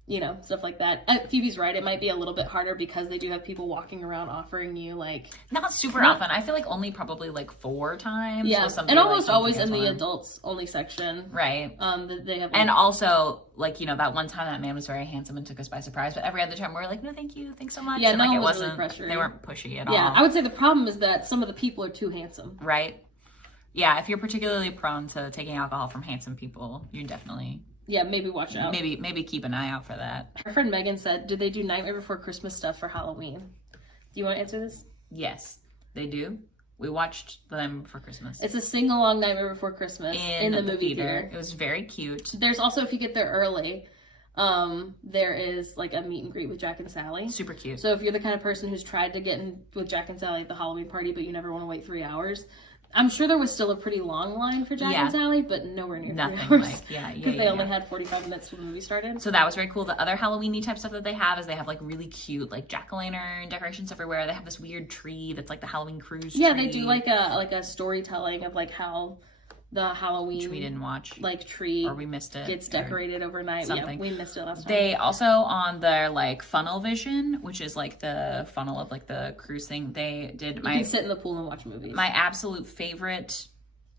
you know, stuff like that. Phoebe's right, it might be a little bit harder because they do have people walking around offering you like not super often. I feel like only probably like 4 times. Yeah, and almost always in the adults only section. Right. They have and also like, you know, that one time that man was very handsome and took us by surprise, but every other time we were like, no thank you, thanks so much. Yeah, and no like one it was wasn't really pressuring. They weren't pushy at all. Yeah, I would say the problem is that some of the people are too handsome. Right. Yeah, if you're particularly prone to taking alcohol from handsome people, you definitely maybe watch out. Maybe keep an eye out for that. Our friend Megan said, "Did they do Nightmare Before Christmas stuff for Halloween?" Do you want to answer this? Yes, they do. We watched them for Christmas. It's a sing-along Nightmare Before Christmas in the movie theater. It was very cute. There's also, if you get there early, there is like a meet and greet with Jack and Sally. Super cute. So if you're the kind of person who's tried to get in with Jack and Sally at the Halloween party, but you never want to wait 3 hours, I'm sure there was still a pretty long line for Jack and Sally, but nowhere near 3 hours. Because they only had 45 minutes till the movie started. So that was very cool. The other Halloween-y type stuff that they have is they have like really cute like jack-o'-lantern decorations everywhere. They have this weird tree that's like the Halloween cruise tree. Yeah, they do like a storytelling of like how the Halloween which we didn't watch, like tree, or we missed it, gets decorated overnight. Something. Yeah, we missed it last time. They also on their like funnel vision, which is like the funnel of like the cruise thing. They did you can sit in the pool and watch movies. My absolute favorite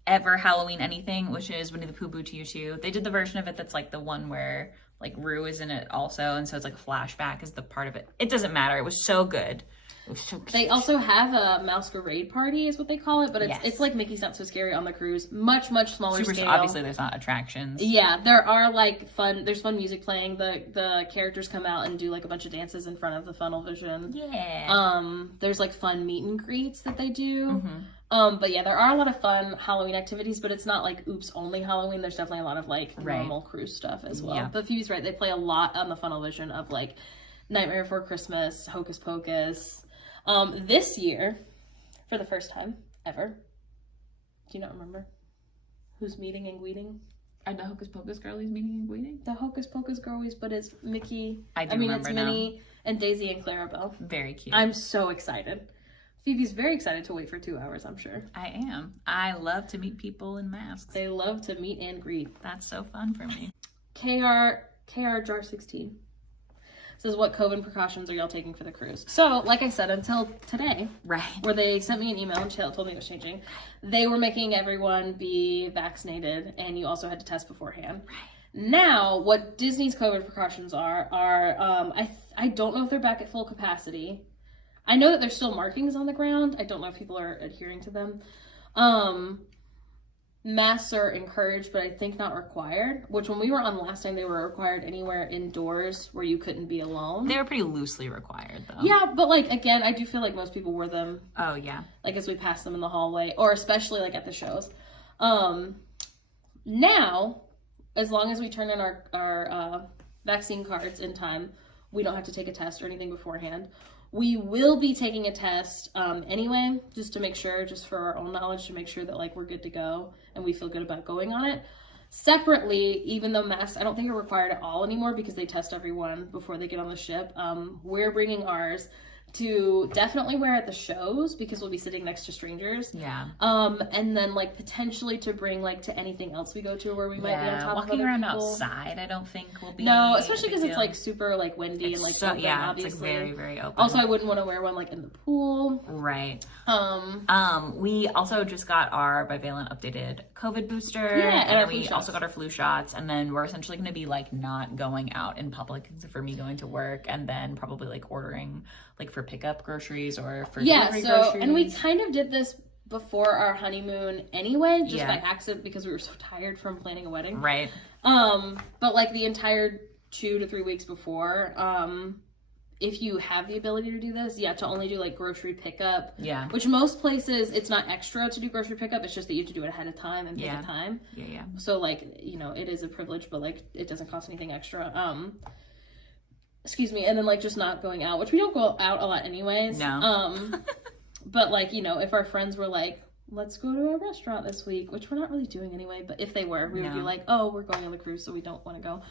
ever Halloween anything, which is Winnie the Pooh Boo to You Too. They did the version of it that's like the one where like Rue is in it also, and so it's like a flashback is the part of it. It doesn't matter. It was so good. It was so cute. They also have a masquerade party is what they call it, but it's like Mickey's Not So Scary on the cruise. Much smaller scale. Obviously there's not attractions. Yeah, there are like there's fun music playing. The characters come out and do like a bunch of dances in front of the funnel vision. Yeah. There's like fun meet and greets that they do. Mm-hmm. But yeah, there are a lot of fun Halloween activities, but it's not like oops only Halloween. There's definitely a lot of like normal cruise stuff as well. Yeah. But Phoebe's right, they play a lot on the funnel vision of like Nightmare Before Christmas, Hocus Pocus. This year, for the first time ever, do you not remember who's meeting and greeting? Are the Hocus Pocus girlies meeting and greeting? The Hocus Pocus girlies, but it's Mickey. I mean, it's Minnie and Daisy and Clarabelle. Very cute. I'm so excited. Phoebe's very excited to wait for 2 hours, I'm sure. I am. I love to meet people in masks. They love to meet and greet. That's so fun for me. KR Jar 16 says, what COVID precautions are y'all taking for the cruise? So, like I said, until today, where they sent me an email and told me it was changing, they were making everyone be vaccinated, and you also had to test beforehand. Now, what Disney's COVID precautions are I don't know if they're back at full capacity. I know that there's still markings on the ground. I don't know if people are adhering to them. Masks are encouraged, but I think not required, which when we were on last time, they were required anywhere indoors where you couldn't be alone. They were pretty loosely required, though. Yeah, but like, again, I do feel like most people wore them. Oh, yeah. Like as we passed them in the hallway, or especially like at the shows. Now, as long as we turn in our vaccine cards in time, we don't have to take a test or anything beforehand. We will be taking a test anyway, just to make sure, just for our own knowledge, to make sure that like we're good to go and we feel good about going on it. Separately, even though masks, I don't think are required at all anymore because they test everyone before they get on the ship. We're bringing ours to definitely wear at the shows because we'll be sitting next to strangers. Yeah. And then like potentially to bring like to anything else we go to where we might be on top of walking other around people. Outside, I don't think will be. No, especially because it's like super like windy and like so, open, obviously. It's like very, very open. Also, I wouldn't want to wear one like in the pool. Right. We also just got our bivalent updated COVID booster. Yeah, and we also got our flu shots, and then we're essentially going to be like not going out in public except for me going to work, and then probably like ordering like for pickup groceries or for delivery groceries. And we kind of did this before our honeymoon anyway, just by accident because we were so tired from planning a wedding. Right. But like the entire 2 to 3 weeks before, if you have the ability to do this, to only do like grocery pickup. Yeah. Which most places, it's not extra to do grocery pickup. It's just that you have to do it ahead of time and pay the time. Yeah. So like, it is a privilege, but like it doesn't cost anything extra. Excuse me. And then like just not going out, which we don't go out a lot anyways. No. But like, if our friends were like, let's go to a restaurant this week, which we're not really doing anyway, but if they were, we would be like, oh, we're going on the cruise, so we don't want to go.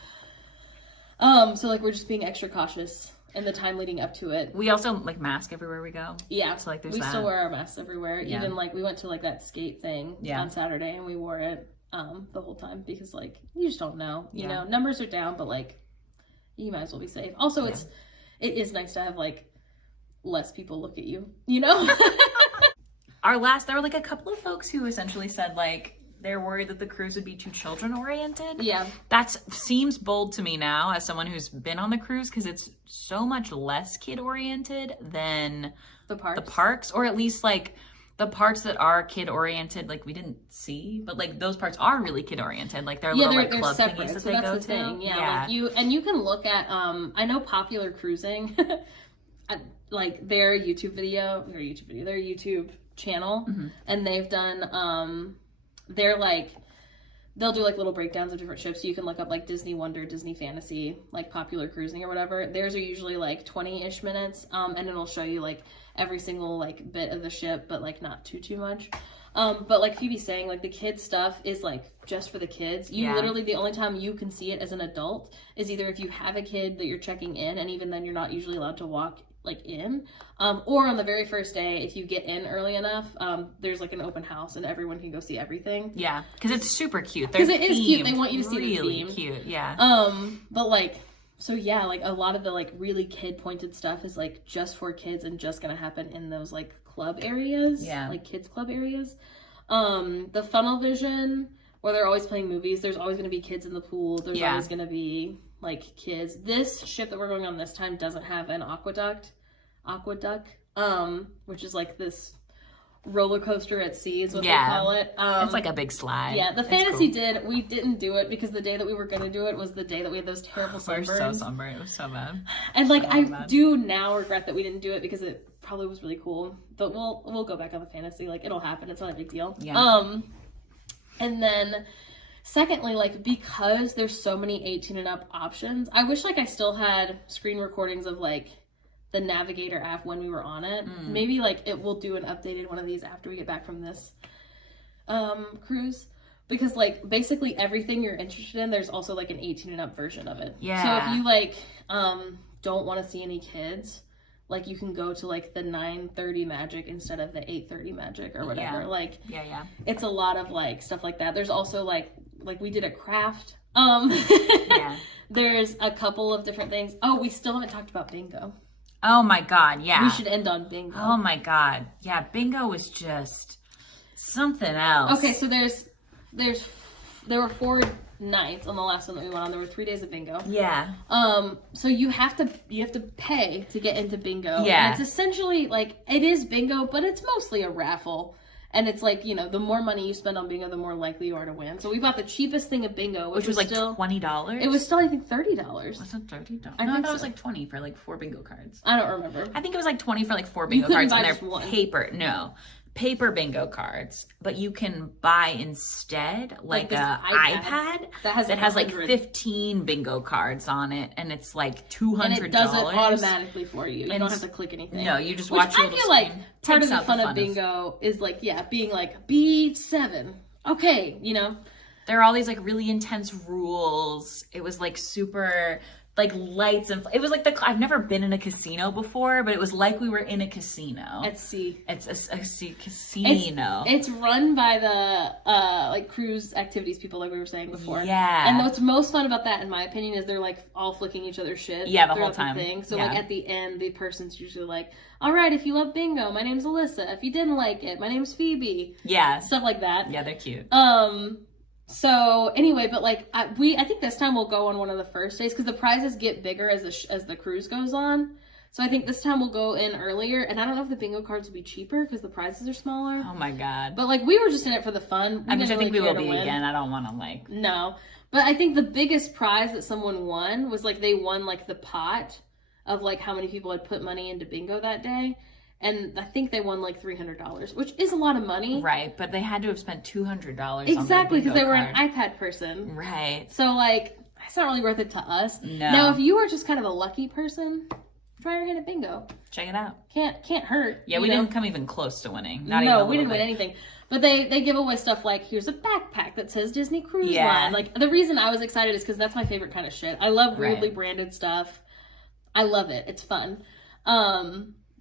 So like we're just being extra cautious in the time leading up to it. We also like mask everywhere we go. Yeah. So like there's we still wear our masks everywhere. Yeah. Even like we went to like that skate thing on Saturday and we wore it the whole time because like you just don't know. You know, numbers are down, but like you might as well be safe. Also it is nice to have like less people look at you, you know? There were like a couple of folks who essentially said like they're worried that the cruise would be too children oriented. Yeah. That seems bold to me now as someone who's been on the cruise because it's so much less kid oriented than the parks, or at least like the parts that are kid oriented, like we didn't see, but like those parts are really kid oriented. Like they're little like club separate, thingies that so they that's go the to. thing. Yeah. Like you can look at I know Popular Cruising like their YouTube channel, and they've done they'll do like little breakdowns of different ships, so you can look up like Disney Wonder, Disney Fantasy, like Popular Cruising or whatever. Theirs are usually like 20-ish minutes, and it'll show you like every single like bit of the ship, but like not too much. But like Phoebe's saying, like the kids stuff is like just for the kids. You literally, the only time you can see it as an adult is either if you have a kid that you're checking in, and even then you're not usually allowed to walk like in, or on the very first day, if you get in early enough, there's like an open house and everyone can go see everything. Yeah, because it's super cute. Because it is cute. They want you to see the theme. Really cute, yeah. But like, so yeah, like a lot of the like really kid pointed stuff is like just for kids and just gonna happen in those like club areas, like kids club areas. The funnel vision where they're always playing movies, there's always gonna be kids in the pool. There's always gonna be like kids. This ship that we're going on this time doesn't have an aqueduct, which is like this roller coaster at sea is what they call it. It's like a big slide. Yeah, the Fantasy did. We didn't do it because the day that we were going to do it was the day that we had those terrible sunburns. We were so sunburned. It was so bad. And like I do now regret that we didn't do it because it probably was really cool. But we'll go back on the Fantasy. Like it'll happen. It's not a big deal. Yeah. And then secondly, like because there's so many 18 and up options, I wish like I still had screen recordings of like the Navigator app when we were on it. Maybe like we'll do an updated one of these after we get back from this cruise, because like basically everything you're interested in, there's also like an 18 and up version of it. Yeah. So if you like don't want to see any kids, like you can go to like the 9:30 Magic instead of the 8:30 Magic or whatever. Like it's a lot of like stuff like that. There's also like we did a craft. There's a couple of different things. Oh, we still haven't talked about bingo. Oh my god, yeah. We should end on bingo. Oh my god. Yeah, bingo was just something else. Okay, so there were 4 nights on the last one that we went on. There were 3 days of bingo. Yeah. So you have to pay to get into bingo. Yeah. And it's essentially like it is bingo, but it's mostly a raffle. And it's like, the more money you spend on bingo, the more likely you are to win. So we bought the cheapest thing of bingo, which was like still $20. It was still, I think, $30. Was it $30? I thought it was like 20 for like 4 bingo cards. I don't remember. I think it was like 20 for like 4 bingo cards, and they're paper bingo cards, but you can buy instead like a iPad that has like 15 bingo cards on it, and it's like $200. And it does it automatically for you. You don't have to click anything. No, you just watch your little screen. I feel like part of the fun of bingo is like, being like B7. Okay, There are all these like really intense rules. It was like super like lights and it was like I've never been in a casino before, but it was like we were in a casino at sea. It's a sea casino. It's run by the like cruise activities people, like we were saying before. Yeah. And what's most fun about that, in my opinion, is they're like all flicking each other's shit. Yeah, the whole time. So like at the end, the person's usually like, "All right, if you love bingo, my name's Alyssa. If you didn't like it, my name's Phoebe." Yeah. Stuff like that. Yeah, they're cute. So anyway, but like I think this time we'll go on one of the first days because the prizes get bigger as the cruise goes on. So I think this time we'll go in earlier, and I don't know if the bingo cards will be cheaper because the prizes are smaller. Oh my god! But like we were just in it for the fun. I think we will be again. I don't want to like no, but I think the biggest prize that someone won was like they won like the pot of like how many people had put money into bingo that day. And I think they won like $300, which is a lot of money. Right, but they had to have spent $200 Exactly, because they were card. an iPad person. Right. So like, it's not really worth it to us. No. Now, if you are just kind of a lucky person, try your hand at bingo. Check it out. Can't hurt. Yeah, we didn't come even close to winning. Not even a No, we little didn't win anything. But they give away stuff like, here's a backpack that says Disney Cruise Line. Like, the reason I was excited is because that's my favorite kind of shit. I love weirdly branded stuff. I love it. It's fun.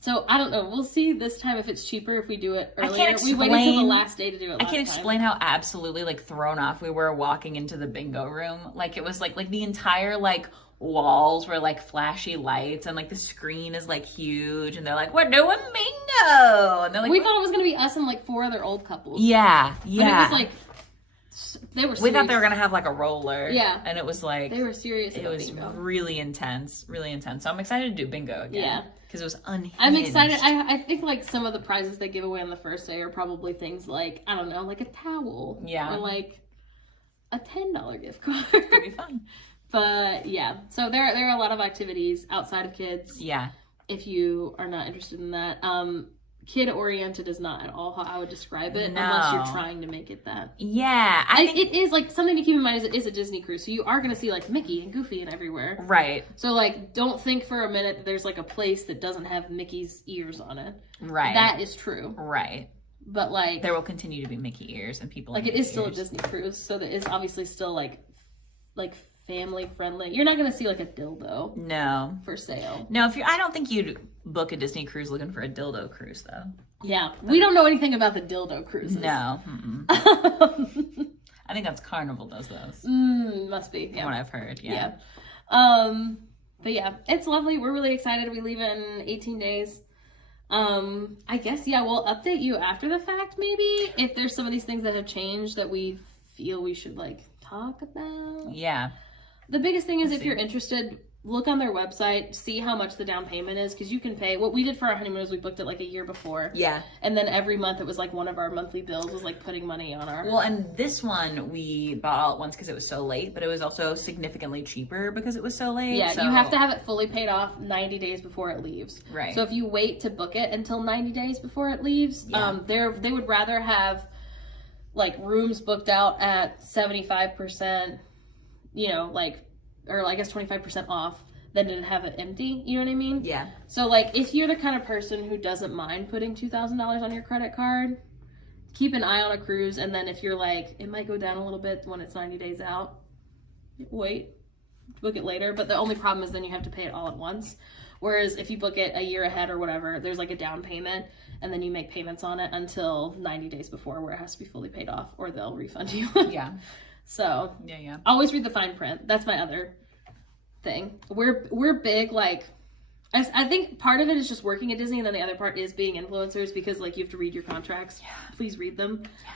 So I don't know. We'll see this time if it's cheaper if we do it earlier. I can't explain, we waited till the last day to do it last I can't explain how absolutely like thrown off we were walking into the bingo room. Like it was like the entire like walls were like flashy lights and like the screen is like huge and they're like, we're doing bingo. And they're like, we thought it was gonna be us and like 4 other old couples. Yeah. But it was like they were serious. We thought they were gonna have like a roller. Yeah. And it was like they were serious it about was bingo. really intense. So I'm excited to do bingo again. Yeah. Because it was unhinged. I'm excited. I think like some of the prizes they give away on the first day are probably things like, I don't know, like a towel. Yeah. Or like a $10 gift card. It'll be fun. But yeah. So there are a lot of activities outside of kids. Yeah. If you are not interested in that. Kid oriented is not at all how I would describe it, unless you're trying to make it that. Yeah. It is like something to keep in mind is it is a Disney cruise. So you are going to see like Mickey and Goofy and everywhere. Right. So like don't think for a minute that there's like a place that doesn't have Mickey's ears on it. Right. That is true. Right. But like there will continue to be Mickey ears and people like it is still a Disney cruise, so that is obviously still like family friendly. You're not going to see like a dildo. No. For sale. No, I don't think you'd book a Disney cruise looking for a dildo cruise though. Yeah, we don't know anything about the dildo cruises. No. I think that's Carnival does those. Must be. Yeah. From what I've heard. Yeah. But yeah, it's lovely. We're really excited. We leave in 18 days. I guess, yeah, we'll update you after the fact, maybe, if there's some of these things that have changed that we feel we should, like, talk about. Yeah. The biggest thing is if you're interested, look on their website, see how much the down payment is, because you can pay. What we did for our honeymoon is we booked it, like, a year before. Yeah. And then every month it was, like, one of our monthly bills was, like, putting money on our... Well, and this one we bought all at once because it was so late, but it was also significantly cheaper because it was so late. Yeah, so... you have to have it fully paid off 90 days before it leaves. Right. So if you wait to book it until 90 days before it leaves, they would rather have, like, rooms booked out at 75%, you know, like, or I guess 25% off than to have it empty. You know what I mean? Yeah. So, like, if you're the kind of person who doesn't mind putting $2,000 on your credit card, keep an eye on a cruise. And then if you're like, it might go down a little bit when it's 90 days out, wait, book it later. But the only problem is then you have to pay it all at once. Whereas if you book it a year ahead or whatever, there's like a down payment and then you make payments on it until 90 days before where it has to be fully paid off or they'll refund you. Yeah. So yeah. Always read the fine print. That's my other thing. We're big, like, I think part of it is just working at Disney, and then the other part is being influencers, because like you have to read your contracts. Yeah. Please read them. Yeah.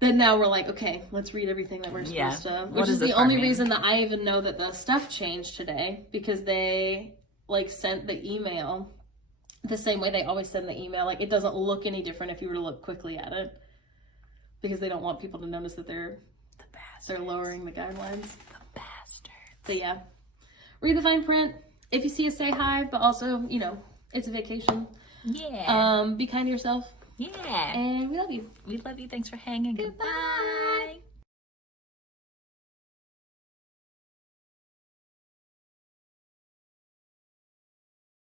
Then now we're like, okay, let's read everything that we're supposed to. Which is the only reason that I even know that the stuff changed today, because they like sent the email the same way they always send the email. Like, it doesn't look any different if you were to look quickly at it, because they don't want people to notice that they're lowering the guidelines. The bastards. So yeah, read the fine print. If you see us, say hi, but also, you know, it's a vacation. Yeah. Be kind to yourself. Yeah. And we love you. We love you. Thanks for hanging. Goodbye.